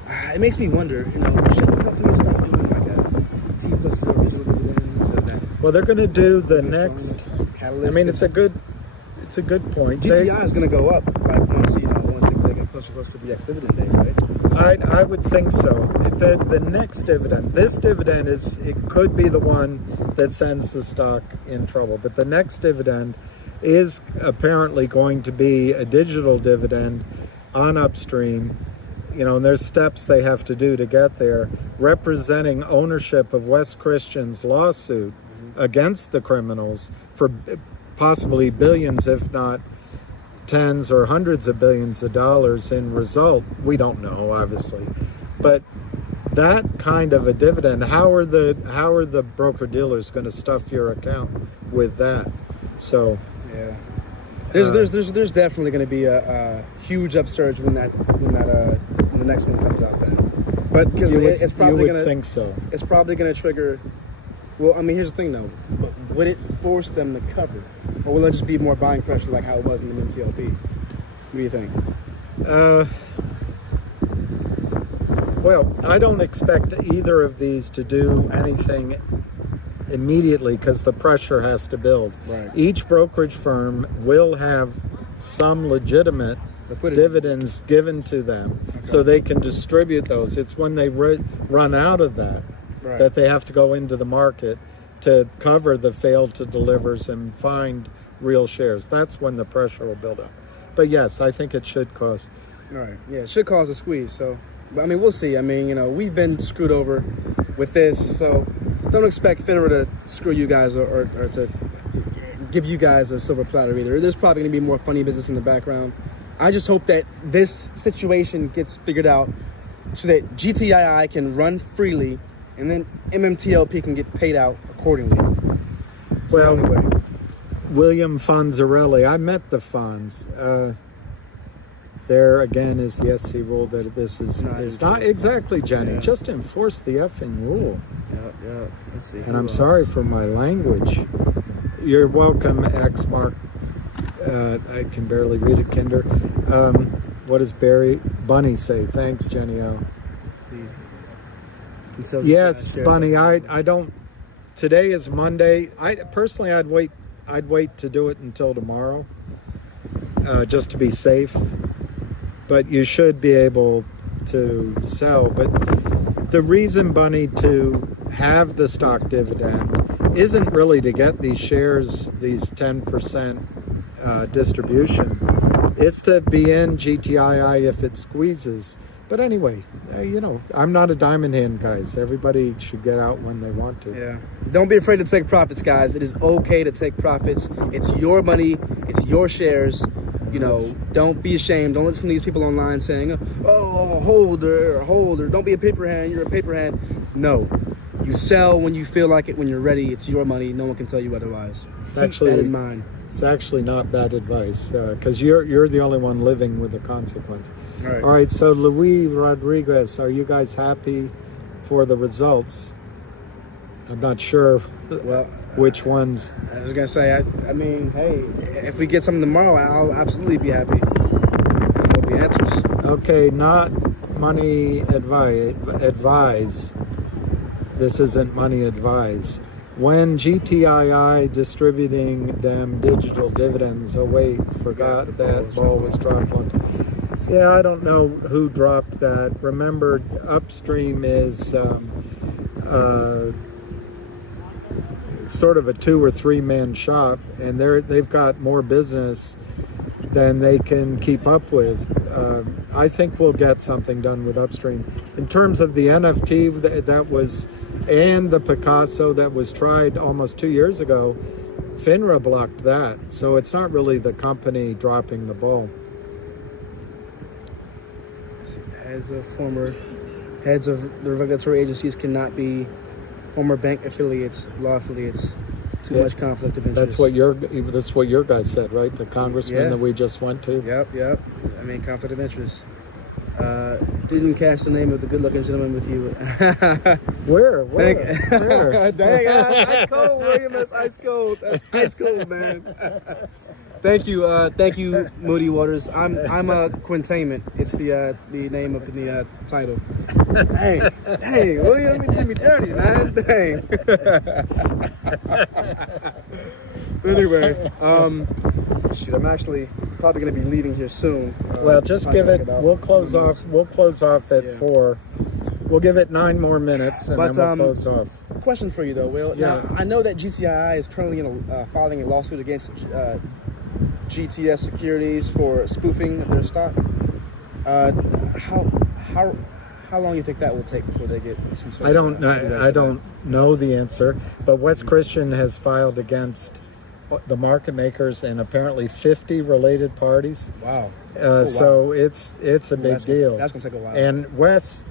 It makes me wonder. Shouldn't companies start doing like a T plus the original dividends? Well, they're going to do the next. Catalyst. I mean, it's a good point. GTI is going to go up, like once they can push it close to the ex-dividend date, right? I would think so. The next dividend, this dividend it could be the one that sends the stock in trouble, but the next dividend is apparently going to be a digital dividend on Upstream, and there's steps they have to do to get there, representing ownership of West Christian's lawsuit against the criminals for possibly billions, if not tens or hundreds of billions of dollars in result. We don't know, obviously, but that kind of a dividend, how are the broker dealers going to stuff your account with that? So yeah, there's definitely going to be a huge upsurge when the next one comes out then. But because it's probably going to think so. It's probably going to trigger. Well, I mean, here's the thing though. Would it force them to cover, or will it just be more buying pressure like how it was in the MMTLP? What do you think? Well, I don't expect either of these to do anything immediately because the pressure has to build. Right. Each brokerage firm will have some legitimate dividends given to them, so they can distribute those. It's when they run out of that that they have to go into the market to cover the failed to delivers and find real shares. That's when the pressure will build up. But yes, I think it should cause. All right. Yeah, it should cause a squeeze. So, I mean, we'll see. I mean, we've been screwed over with this, so don't expect FINRA to screw you guys or to give you guys a silver platter either. There's probably going to be more funny business in the background. I just hope that this situation gets figured out so that GTII can run freely and then MMTLP can get paid out accordingly. Well, anyway. William Fonzarelli, I met the Fonz. There again is the SC rule that this is not exactly, Jenny. Yeah. Just enforce the effing rule. Yeah. Let's see. And I'm sorry for my language. You're welcome, X Mark. I can barely read it, Kinder. What does Bunny say? Thanks, Jenny O. Yes, Bunny. I don't. Today is Monday. I'd wait to do it until tomorrow, just to be safe. But you should be able to sell. But the reason, Bunny, to have the stock dividend isn't really to get these shares, these 10% distribution. It's to be in GTII if it squeezes. But anyway, I'm not a diamond hand, guys. Everybody should get out when they want to. Yeah. Don't be afraid to take profits, guys. It is okay to take profits. It's your money. It's your shares. Don't be ashamed. Don't listen to these people online saying, oh, holder. Don't be a paper hand. You're a paper hand. No. You sell when you feel like it, when you're ready. It's your money. No one can tell you otherwise. Keep that in mind. It's actually not bad advice because you're the only one living with the consequence. All right, so Luis Rodriguez, are you guys happy for the results? I'm not sure which ones. I was going to say, I mean, hey, if we get something tomorrow, I'll absolutely be happy. What the answers? Okay, not money advise. This isn't money advise. When GTII distributing them digital dividends, oh wait, forgot that ball was dropped on. Yeah, I don't know who dropped that. Remember, Upstream is sort of a 2 or 3 man shop, and they've got more business than they can keep up with. I think we'll get something done with Upstream. In terms of the NFT that was, and the Picasso that was tried almost 2 years ago, FINRA blocked that. So it's not really the company dropping the ball. As a former heads of the regulatory agencies cannot be former bank affiliates, law affiliates. Too much conflict of interest. That's what your guy said, right? The congressman that we just went to. Yep. I mean, conflict of interest. Didn't catch the name of the good-looking gentleman with you. Where? Where? Dang, ice cold, William. That's ice cold. That's ice cold, man. Thank you, Moody Waters. I'm QNTAINMNT. It's the name of the title. Dang, William, you did me dirty, man. Dang. Anyway, shoot, I'm actually probably gonna be leaving here soon. Well, just give it. We'll close off. We'll close off at 4. We'll give it 9 more minutes, and then we'll close off. Question for you though, Will. Yeah. Now, I know that GTII is currently filing a lawsuit against GTS Securities for spoofing their stock. How long do you think that will take before they get some sort I don't know the answer, but West Christian has filed against the market makers and apparently 50 related parties. Wow. So it's a big deal. That's going to take a while. And Wes,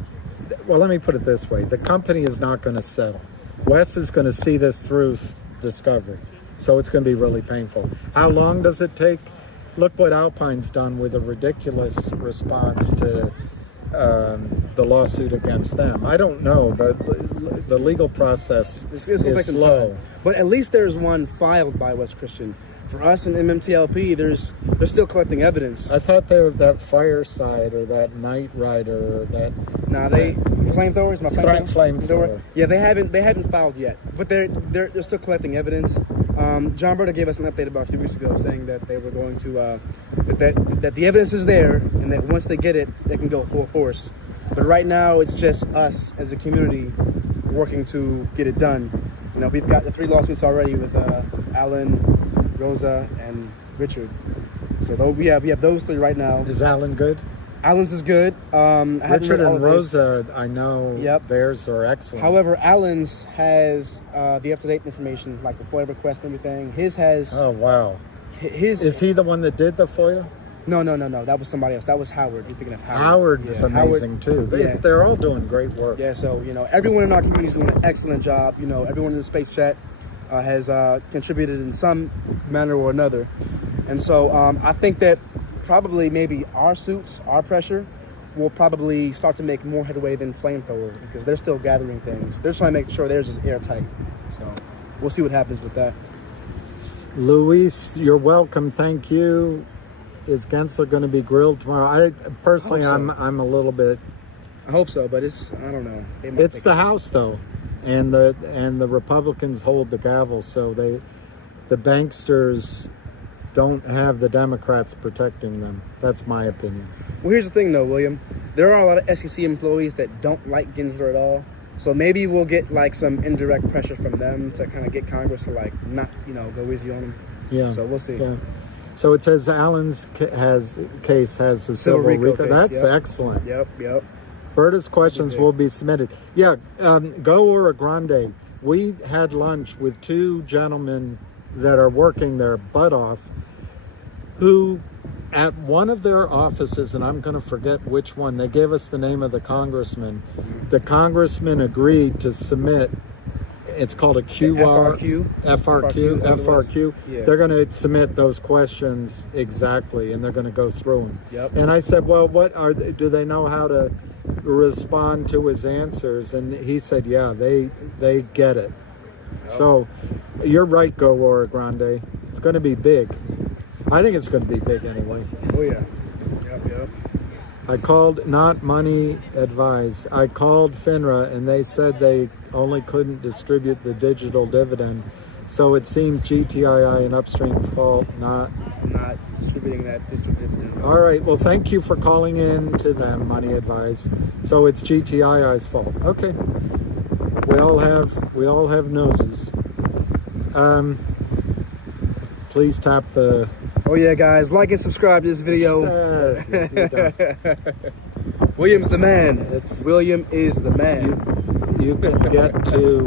well, let me put it this way. The company is not going to settle. Wes is going to see this through discovery. So it's going to be really painful. How long does it take? Look what Alpine's done with a ridiculous response to the lawsuit against them. I don't know. The legal process is slow. Time. But at least there's one filed by West Christian. For us in MMTLP, they're still collecting evidence. I thought they were that Fireside or that Night Rider or that. Nah, they flamethrowers. Flamethrower. Yeah, they haven't filed yet, but they're still collecting evidence. John Berta gave us an update about a few weeks ago, saying that they were going to that the evidence is there, and that once they get it, they can go full force. But right now, it's just us as a community working to get it done. You know, we've got the 3 lawsuits already with Alan, Rosa, and Richard. So we have those 3 right now. Is Alan good? Alan's is good. Richard and Rosa, I know theirs are excellent. However, Alan's has the up-to-date information, like the FOIA request and everything. His has... Oh, wow. Is he the one that did the FOIA? No. That was somebody else. That was Howard. You're thinking of Howard. Howard's amazing, too. They're all doing great work. Yeah, so, everyone in our community is doing an excellent job. Everyone in the space chat has contributed in some manner or another. And so I think that probably maybe our suits, our pressure, will probably start to make more headway than Flamethrower, because they're still gathering things. They're trying to make sure theirs is airtight. So we'll see what happens with that. Luis, you're welcome. Thank you. Is Gensler going to be grilled tomorrow? I personally, I'm a little bit. I hope so, but I don't know. It's the House though, and the Republicans hold the gavel, so the banksters don't have the Democrats protecting them. That's my opinion. Well, here's the thing though, William. There are a lot of SEC employees that don't like Gensler at all. So maybe we'll get like some indirect pressure from them to kind of get Congress to like not, go easy on them. Yeah. So we'll see. Yeah. So it says Allen's case has the Silver Rico. Case. That's excellent. Yep. Berta's questions will be submitted. Yeah. Go Ora Grande. We had lunch with 2 gentlemen that are working their butt off, who at one of their offices, and I'm going to forget which one, they gave us the name of the congressman. The congressman agreed to submit, it's called a FRQ. Yeah. They're going to submit those questions exactly, and they're going to go through them. Yep. And I said, well, do they know how to respond to his answers? And he said, yeah, they get it. Yep. So you're right, Go Ora Grande. It's going to be big. I think it's going to be big anyway. Oh, yeah. Yep. I called, not money advice. I called FINRA and they said they only couldn't distribute the digital dividend. So it seems GTII and upstream fault, not distributing that digital dividend. All right. Well, thank you for calling in to them, Money Advise. So it's GTII's fault. Okay. We all have noses. Please tap the. Oh yeah, guys, like and subscribe to this video. William's the man. William is the man. You can get to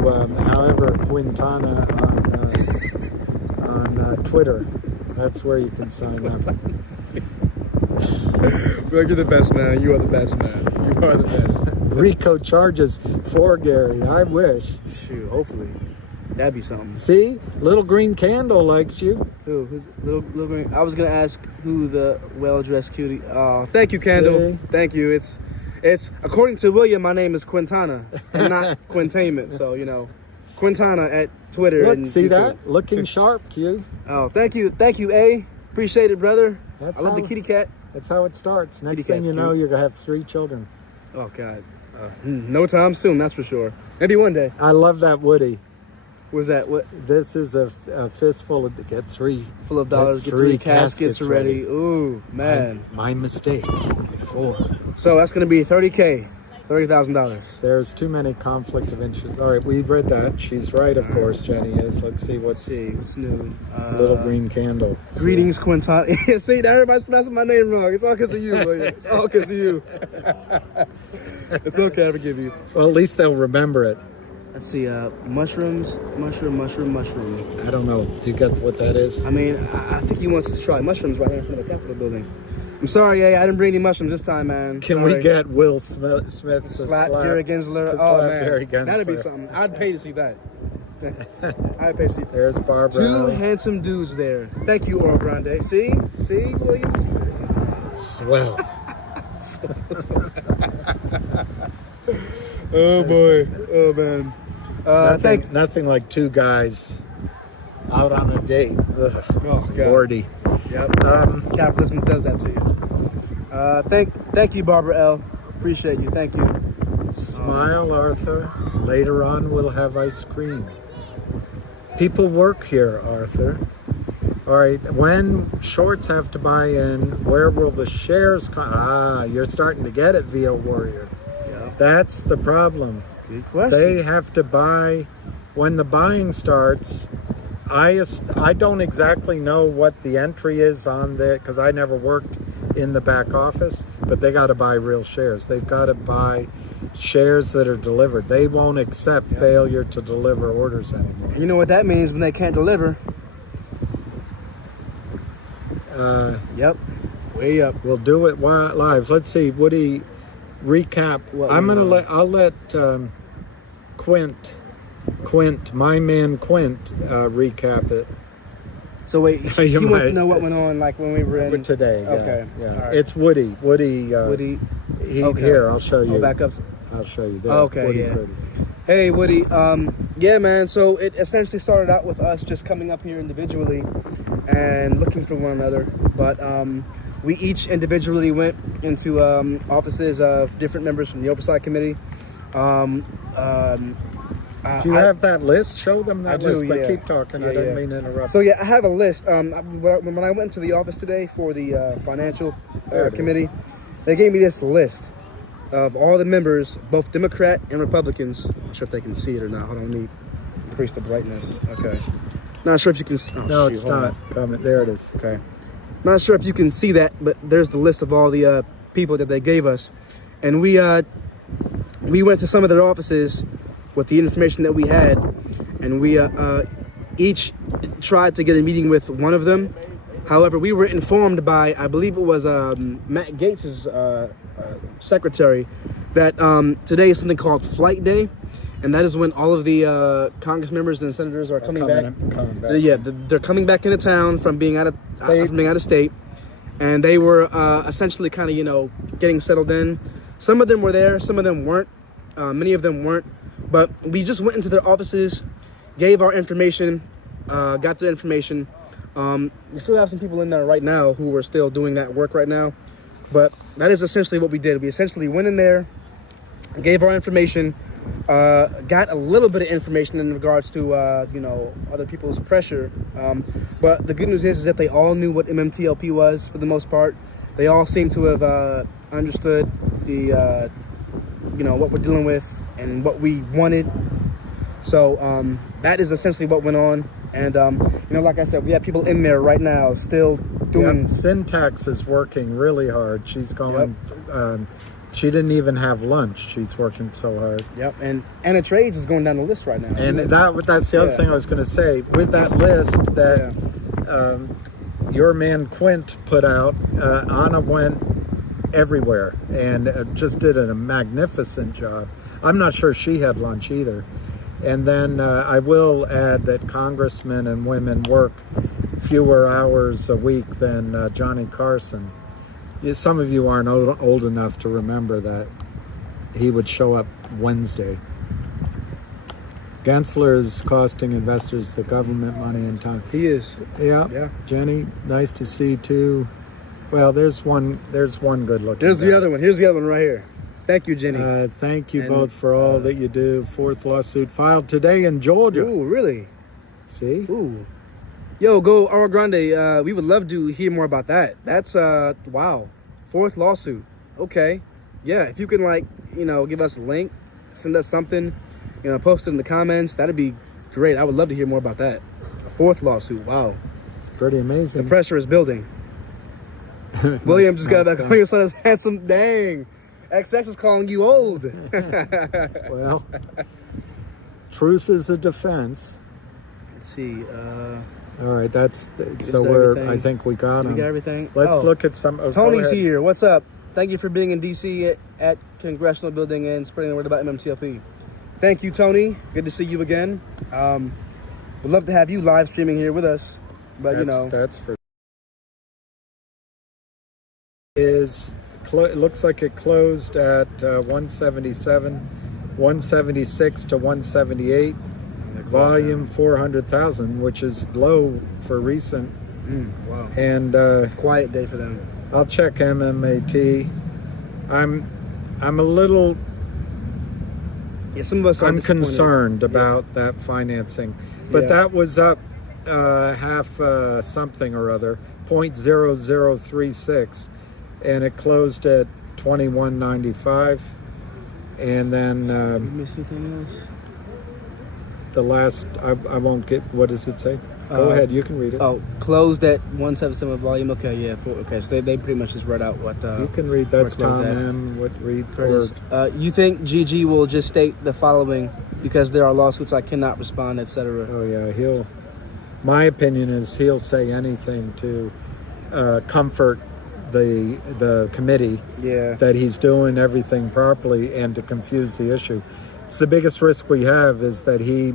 however Quintana on Twitter. That's where you can sign up. You're the best, man. You are the best, man. You are the best. Rico charges for Gary. I wish. Shoot, hopefully. That'd be something. See? Little Green Candle likes you. Who? Who's little Green? I was going to ask who the well-dressed cutie. Oh, thank you, Candle. See? Thank you. It's according to William, my name is Quintana and not QNTAINMNT. So, you know, Quintana at Twitter. Look, and see YouTube. that? Looking sharp, Q. Oh, thank you, A. Appreciate it, brother. I love the kitty cat. That's how it starts. Next Kitty thing cat's you know, cute. you're gonna have 3 children. Oh God, no time soon. That's for sure. Maybe one day. I love that Woody. Was that what? This is a fistful of get 3. Full of dollars. Get 3 caskets ready. Ooh, man. My mistake. 4. So that's gonna be $30K. $30,000. There's too many conflict of interest. All right, we read that. She's right, of course. Jenny is. Let's see what's new. Little Green Candle. Greetings, Quintana. See, everybody's pronouncing my name wrong. It's all because of you, William. It's all because of you. It's okay, I forgive you. Well, at least they'll remember it. Let's see, mushrooms, mushroom. I don't know. Do you get what that is? I mean, I think he wants to try mushrooms right here in front of the Capitol building. I'm sorry, I didn't bring any mushrooms this time, man. Can sorry. we get Will Smith to slap Gary Gensler? to Oh slap man, Gary Gensler. that'd be something. I'd pay to see that. I'd pay to see. There's Barbara. 2 handsome dudes there. Thank you, Oro Grande. See, Williams. Swell. Oh boy, oh man. Nothing like 2 guys out on a date. Ugh. Oh God. Lordy. Yep. Capitalism does that to you. Thank you, Barbara L. Appreciate you. Thank you. Smile, Arthur. Later on, we'll have ice cream. People work here, Arthur. All right. When shorts have to buy in, where will the shares come? You're starting to get it, VO Warrior. Yeah. That's the problem. Good question. They have to buy when the buying starts. I don't exactly know what the entry is on there because I never worked in the back office, but they got to buy real shares. They've got to buy shares that are delivered. They won't accept failure to deliver orders anymore. You know what that means when they can't deliver? Yep. Way up. We'll do it live. Let's see. Woody, recap. I'll let Quint, my man Quint, recap it. So wait, he wants to know what went on like when we were in today. Yeah, okay. Yeah. Right. It's Woody. Woody. Here, I'll show you. Oh, back up. I'll show you. There. Okay. Woody Yeah. Curtis. Hey, Woody. Yeah, man. So it essentially started out with us just coming up here individually and looking for one another, but we each individually went into offices of different members from the Oversight Committee. Do you have that list? Show them that I list, do, but yeah. keep talking. I didn't mean to interrupt. So yeah, I have a list. When I went to the office today for the financial committee, they gave me this list of all the members, both Democrat and Republicans. I'm not sure if they can see it or not. Hold on, let me increase the brightness. Okay. Not sure if you can. Oh, no, shoot, it's not coming. There it is. Okay. Not sure if you can see that, but there's the list of all the people that they gave us, and we went to some of their offices with the information that we had, and we each tried to get a meeting with one of them. However, we were informed by, I believe it was Matt Gates' secretary, that today is something called Flight Day, and that is when all of the Congress members and senators are coming back. Yeah, they're coming back into town from being out of state, and they were essentially kind of getting settled in. Some of them were there, some of them weren't. Many of them weren't. But we just went into their offices, gave our information, got the information. We still have some people in there right now who are still doing that work right now. But that is essentially what we did. We essentially went in there, gave our information, got a little bit of information in regards to, other people's pressure. But the good news is that they all knew what MMTLP was for the most part. They all seem to have understood the, what we're dealing with and what we wanted. So that is essentially what went on. And, like I said, we have people in there right now still doing... Yep. Cyntagx is working really hard. She's going... Yep. She didn't even have lunch. She's working so hard. Yep, and AnnATRADES is going down the list right now. And that's the other thing I was going to say. With that list that your man Quint put out, Anna went everywhere and just did a magnificent job. I'm not sure she had lunch either. And then I will add that congressmen and women work fewer hours a week than Johnny Carson. Some of you aren't old enough to remember that he would show up Wednesday. Gensler is costing investors the government money and time. He is. Yeah. Jenny, nice to see too. Well, there's one good looking. There's the other one. Here's the other one right here. Thank you, Jenny. Thank you both for all that you do. Fourth lawsuit filed today in Georgia. Ooh, really? See? Ooh. Yo, go Oro Grande. We would love to hear more about that. That's, wow. Fourth lawsuit. Okay. Yeah, if you can, give us a link, send us something, post it in the comments. That'd be great. I would love to hear more about that. A fourth lawsuit. Wow. It's pretty amazing. The pressure is building. William just got that. Your son is handsome. Dang. XX is calling you old. Well, truth is a defense. Let's see. All right, I think we got him. We got everything. Let's look at some. Tony's here. What's up? Thank you for being in DC at Congressional Building and spreading the word about MMTLP. Thank you, Tony. Good to see you again. Would love to have you live streaming here with us, but that's for. It looks like it closed at 177, 176 to 178. Volume 400,000, which is low for recent. Wow. And quiet day for them. I'll check MMAT. I'm a little. Yeah, some of us are I'm concerned about that financing, but that was up half something or other, 0.0036, and it closed at 21.95, and then. You miss anything else? The last, I won't get, what does it say? Go ahead, you can read it. Oh, closed at 177 volume. Okay, yeah. Okay, so they pretty much just read out what. You can read, that's Tom M. What read? You think GG will just state the following, because there are lawsuits, I cannot respond, etc. Oh, yeah, my opinion is he'll say anything to comfort the committee that he's doing everything properly and to confuse the issue. It's the biggest risk we have is that he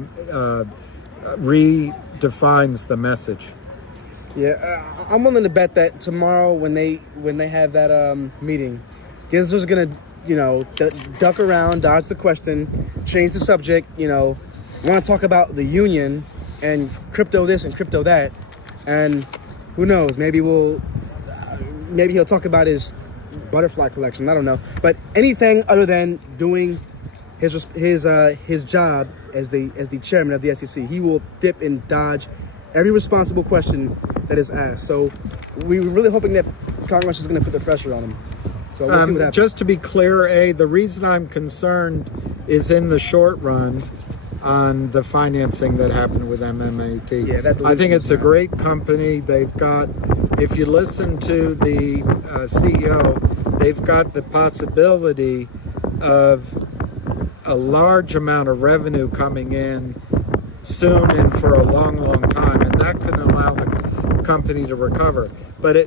redefines the message. Yeah, I'm willing to bet that tomorrow when they have that meeting, Gensler's gonna duck around, dodge the question, change the subject. Want to talk about the union and crypto this and crypto that, and who knows? Maybe he'll talk about his butterfly collection. I don't know, but anything other than doing his job as the chairman of the SEC. He will dip and dodge every responsible question that is asked. So we're really hoping that Congress is going to put the pressure on him. So we'll see what happens. Just to be clear, the reason I'm concerned is in the short run on the financing that happened with MMAT. Yeah, I think it's a great company. They've got, if you listen to the CEO, they've got the possibility of a large amount of revenue coming in soon and for a long, long time, and that can allow the company to recover. But I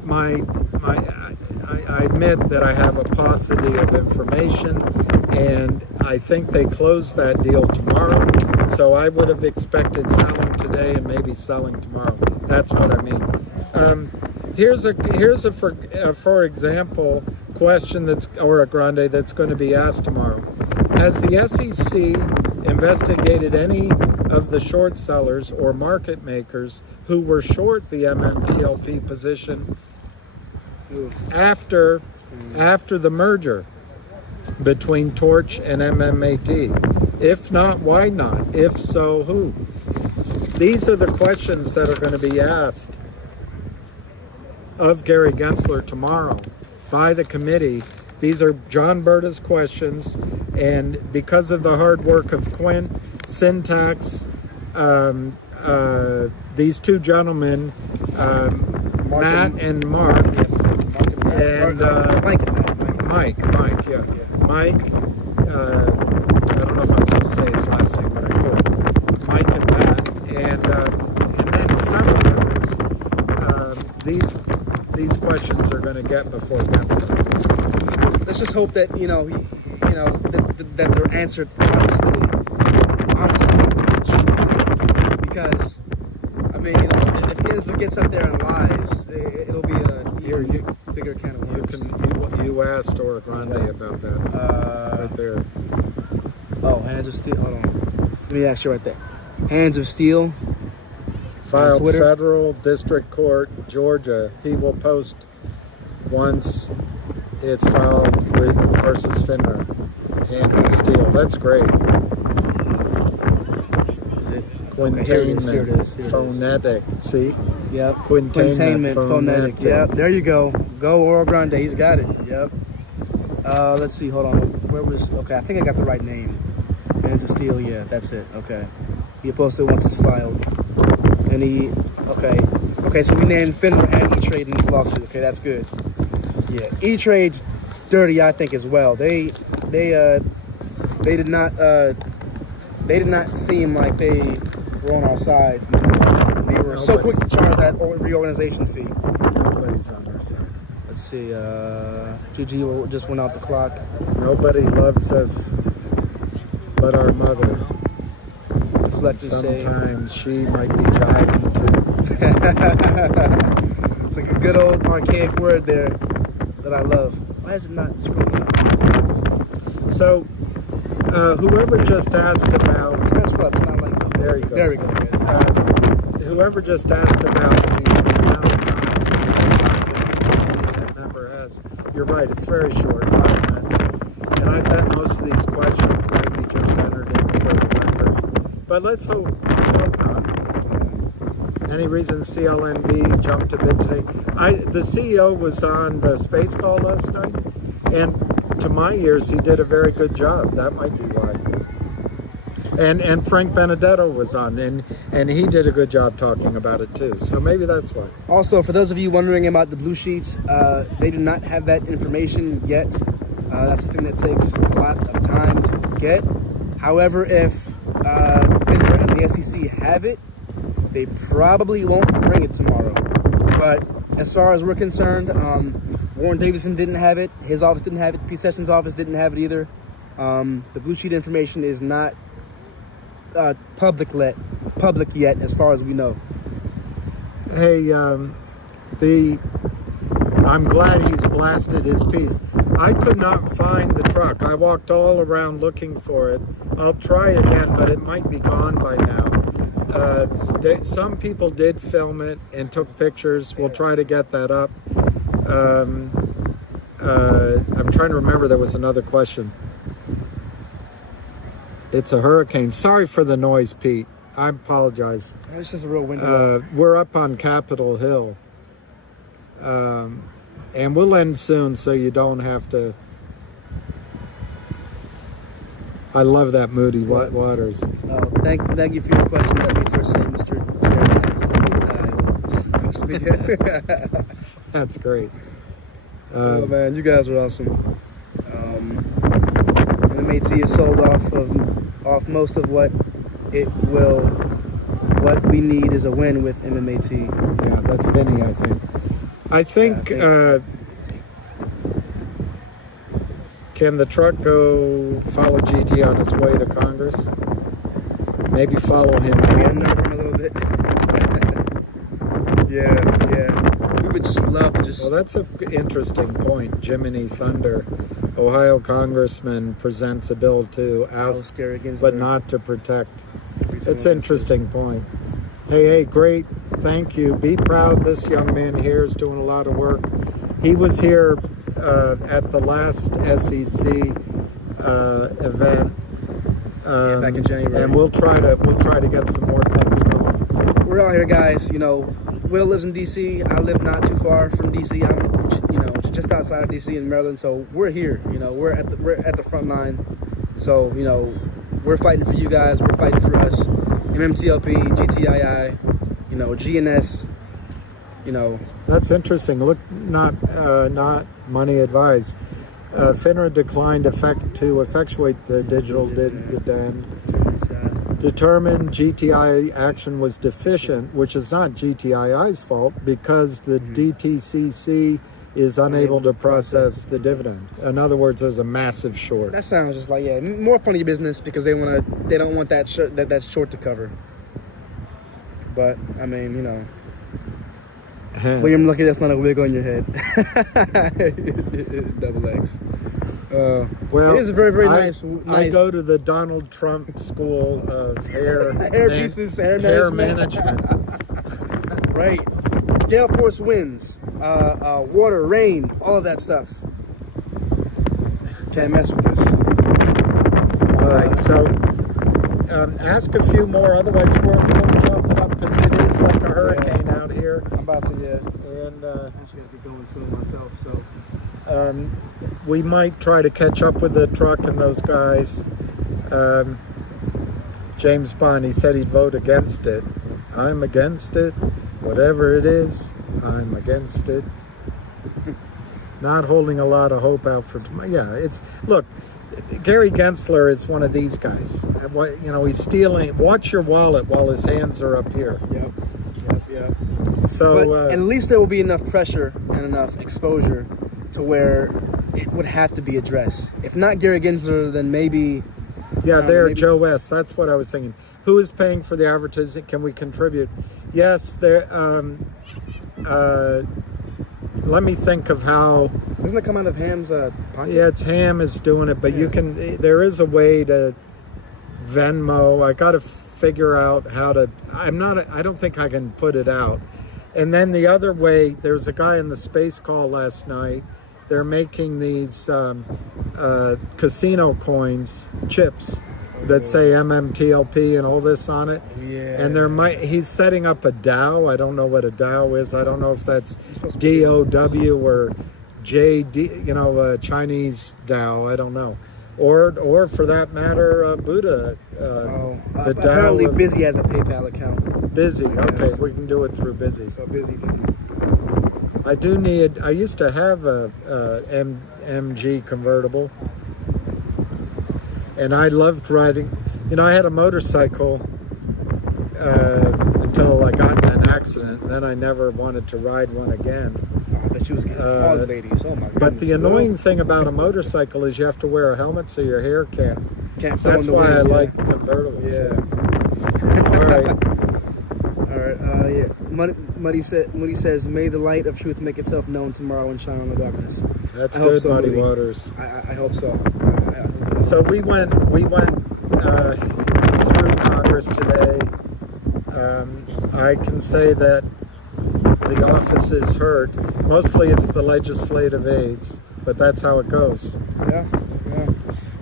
admit that I have a paucity of information, and I think they closed that deal tomorrow. So I would have expected selling today and maybe selling tomorrow. That's what I mean. Here's a for example question or a grande that's going to be asked tomorrow. Has the SEC investigated any of the short sellers or market makers who were short the MMTLP position after after the merger between Torch and MMAT? If not, why not? If so, who? These are the questions that are going to be asked of Gary Gensler tomorrow by the committee. These are John Berta's questions, and because of the hard work of Quint, Syntax, these two gentlemen, Matt and Mark, and Mike, yeah. Mike, I don't know if I'm supposed to say his last name, but I could. Mike and Matt, and then several others. These questions are going to get before Gensler. Let's just hope that that they're answered honestly, and truthfully. Because I mean, if Gensler gets up there and lies, it'll be a bigger can of worms. You asked Or Grande about that right there. Oh, Hands of Steel. Hold on. Let me ask you right there. Hands of Steel. Filed Twitter? Federal District Court, Georgia. He will post once it's filed with versus FINRA. Hands of Steel. That's great. Is it? QNTAINMNT Here it is. Phonetic. See? Yep. QNTAINMNT Phonetic. Yep. There you go. Go Oro Grande. He's got it. Yep. Let's see. Hold on. Where was? Okay, I think I got the right name. Hands of Steel. Yeah, that's it. Okay. He posted once it's filed. And okay, so we named FINRA and E-Trade in this lawsuit. Okay, that's good. Yeah, E-Trade's dirty, I think, as well. They did not seem like they were on our side. They were so quick to charge that reorganization fee. Nobody's on our side. Let's see, GG just went out the clock. Nobody loves us but our mother. Sometimes she might be jiving too. It's like a good old archaic word there that I love. Why is it not scrolling up? So, whoever just asked about... Transcripts, not like that. There you go. There we go. Whoever just asked about the amount of times that each member has, you're right, it's very short, 5 minutes. And I bet most of these questions might be just entered in for the record. But let's hope not. Any reason CLNV jumped a bit today? The CEO was on the space call last night, and to my ears, he did a very good job. That might be why. And Frank Benedetto was on, and he did a good job talking about it too. So maybe that's why. Also, for those of you wondering about the blue sheets, they do not have that information yet. That's something that takes a lot of time to get. However, if FINRA and the SEC have it, they probably won't bring it tomorrow. But as far as we're concerned, Warren Davidson didn't have it. His office didn't have it. P. Sessions' office didn't have it either. The blue sheet information is not public yet, as far as we know. Hey, I'm glad he's blasted his piece. I could not find the truck. I walked all around looking for it. I'll try again, but it might be gone by now. Some people did film it and took pictures. We'll try to get that up. I'm trying to remember, there was another question. It's a hurricane. Sorry for the noise, Pete. I apologize. It's just a real window. We're up on Capitol Hill. And we'll end soon, so you don't have to. I love that Moody Waters. Oh, thank you for your question. Let me first say, Mr. Chairman, That's great. Oh man, you guys are awesome. MMAT is sold off most of what we need is a win with MMAT. Yeah, that's Vinny, I think. I think can the truck go follow GG on his way to Congress? Maybe follow him. Maybe unnerve him a little bit. Yeah. We would just love to just... Well, that's an interesting point. Jiminy Thunder. Ohio congressman presents a bill to oust, but not to protect. It's an interesting point. Hey, great. Thank you. Be proud. This young man here is doing a lot of work. He was here at the last SEC event. Back in January. And we'll try to get some more things going. We're out here, guys. You know, Will lives in DC. I live not too far from DC. I'm, you know, just outside of DC in Maryland. So we're here. You know, we're at the front line. So, you know, we're fighting for you guys. We're fighting for us. MMTLP, GTII, you know, GNS. You know, that's interesting. Look, not money advice. FINRA declined to effectuate the digital dividend. Determined GTI action was deficient, which is not GTII's fault, because the DTCC is unable to process the dividend. In other words, there's a massive short. That sounds just like, yeah, more funny business, because they don't want that short to cover. But I mean, you know, William, lucky that's not a wig on your head. Double X. Well, it is a very, very nice. I go to the Donald Trump School of Hair pieces, hair management. Right. Gale force winds, water, rain, all of that stuff. Can't mess with this. All right, so ask a few more. Otherwise, we'll jump it up, because it is like a hurricane out here. I'm about to, yeah. And actually, I could go and film myself. So we might try to catch up with the truck and those guys. James Bond, he said he'd vote against it. I'm against it. Whatever it is, I'm against it. Not holding a lot of hope out for tomorrow. Yeah, look, Gary Gensler is one of these guys. You know, he's stealing. Watch your wallet while his hands are up here. Yep. So, but at least there will be enough pressure and enough exposure to where it would have to be addressed. If not Gary Gensler, then maybe. Yeah, Joe West. That's what I was thinking. Who is paying for the advertising? Can we contribute? Yes, there. Let me think of how. Doesn't it come out of Ham's pocket? Yeah, it's Ham is doing it, but you can. There is a way to Venmo. I got to figure out how to. I don't think I can put it out. And then the other way, there's a guy in the space call last night. They're making these casino coins, chips, that say MMTLP and all this on it. Yeah. And he's setting up a DAO. I don't know what a DAO is. I don't know if that's DOW or JD, you know, Chinese DAO. I don't know. Or for that matter, Buddha. The apparently DAO Busy has a PayPal account. Busy. Okay, Yes. we can do it through Busy. So Busy can. I used to have a MG convertible, and I loved riding. You know, I had a motorcycle until I got in an accident, and then I never wanted to ride one again. Oh, I bet you was getting all the ladies. Oh my goodness. But the annoying thing about a motorcycle is you have to wear a helmet so your hair can't flow That's in the why wind, I yeah. like convertibles. Yeah. All right. All right. Yeah. Muddy says, "May the light of truth make itself known tomorrow and shine on the darkness." That's I hope good, so, Muddy Moody. Waters. I hope so. So we went through Congress today. I can say that the office is heard. Mostly it's the legislative aides, but that's how it goes. Yeah.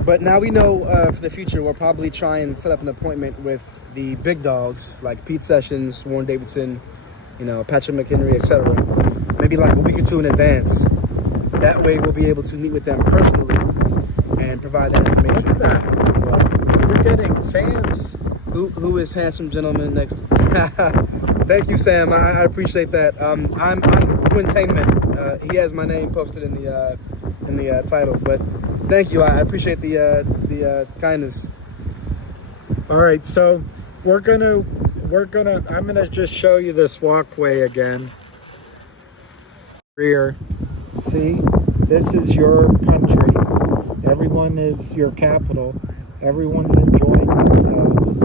But now we know for the future we'll probably try and set up an appointment with the big dogs like Pete Sessions, Warren Davidson, you know, Patrick McHenry, etc. Maybe like a week or two in advance. That way we'll be able to meet with them personally and provide that information. Look at that. We're getting fans. Who is handsome gentleman next? Thank you, Sam. I appreciate that. I'm QNTAINMNT. He has my name posted in the title, but thank you. I appreciate the kindness. All right, so I'm gonna just show you this walkway again. Rear. See, this is your country. Everyone is your capital. Everyone's enjoying themselves.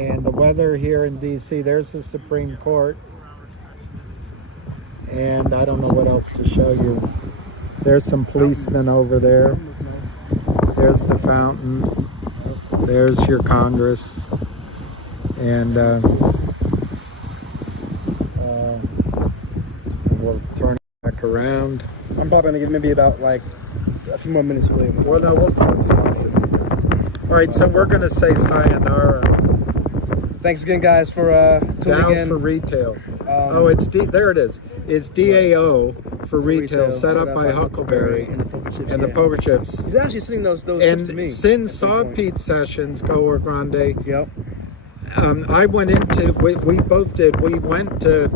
And the weather here in DC, there's the Supreme Court. And I don't know what else to show you. There's some policemen over there. There's the fountain. There's your Congress. And we'll turn back around. I'm probably gonna get maybe about like a few more minutes away. Well, no, we'll close it off. All right, so we're going to say sayonara. Thanks again, guys, for tuning Dow in. for retail. There it is. It's DAO for retail, set up by Huckleberry and the poker chips. and the poker chips. He's actually sending those chips to me. And Sin at some saw point. Pete Sessions, Goer Grande. Yep. I went into, we both did, we went to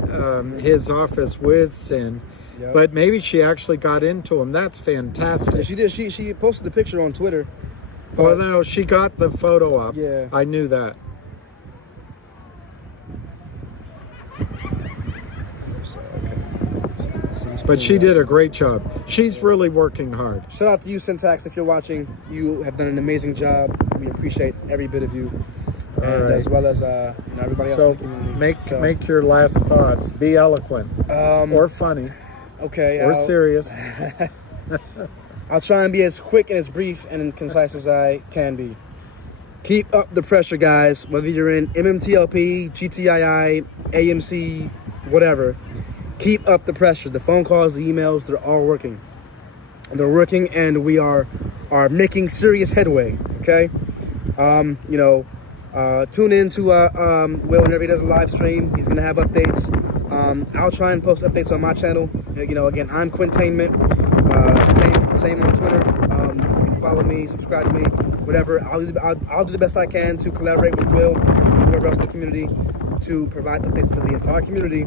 his office with Sin, Yep. but maybe she actually got into him. That's fantastic. Yeah, she did. She posted the picture on Twitter. Well, no, she got the photo up. Yeah. I knew that. But she did a great job. She's really working hard. Shout out to you, Syntax, if you're watching. You have done an amazing job. We appreciate every bit of you, and right. as well as everybody else So in the community. make your last thoughts. Be eloquent or funny Okay. or serious. I'll try and be as quick and as brief and concise as I can be. Keep up the pressure, guys. Whether you're in MMTLP, GTII, AMC, whatever. Keep up the pressure. The phone calls, the emails, they're all working. They're working, and we are making serious headway. Okay. Tune in to Will whenever he does a live stream. He's gonna have updates. I'll try and post updates on my channel. Again, I'm QNTAINMNT. Same on Twitter. You can follow me, subscribe to me, whatever. I'll do the best I can to collaborate with Will and whoever else in the community to provide updates to the entire community,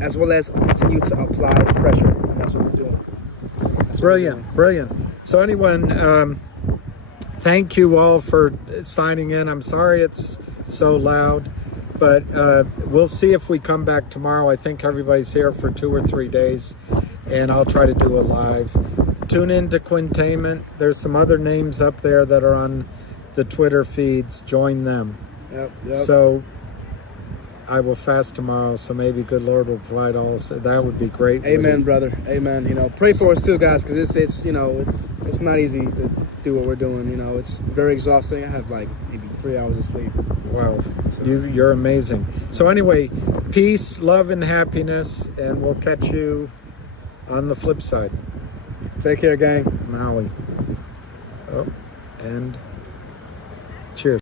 as well as continue to apply pressure. And that's what we're doing. Brilliant. So anyone, thank you all for signing in. I'm sorry it's so loud, but we'll see if we come back tomorrow. I think everybody's here for 2 or 3 days, and I'll try to do a live. Tune in to QNTAINMNT. There's some other names up there that are on the Twitter feeds. Join them. Yep. So I will fast tomorrow, so maybe good Lord will provide all. So that would be great. Amen, brother. Amen. Pray for us too, guys, because it's not easy to do what we're doing. It's very exhausting. I have like maybe 3 hours of sleep. Wow, you're amazing. So anyway, peace, love, and happiness, and we'll catch you on the flip side. Take care, gang. Maui. Oh, and cheers.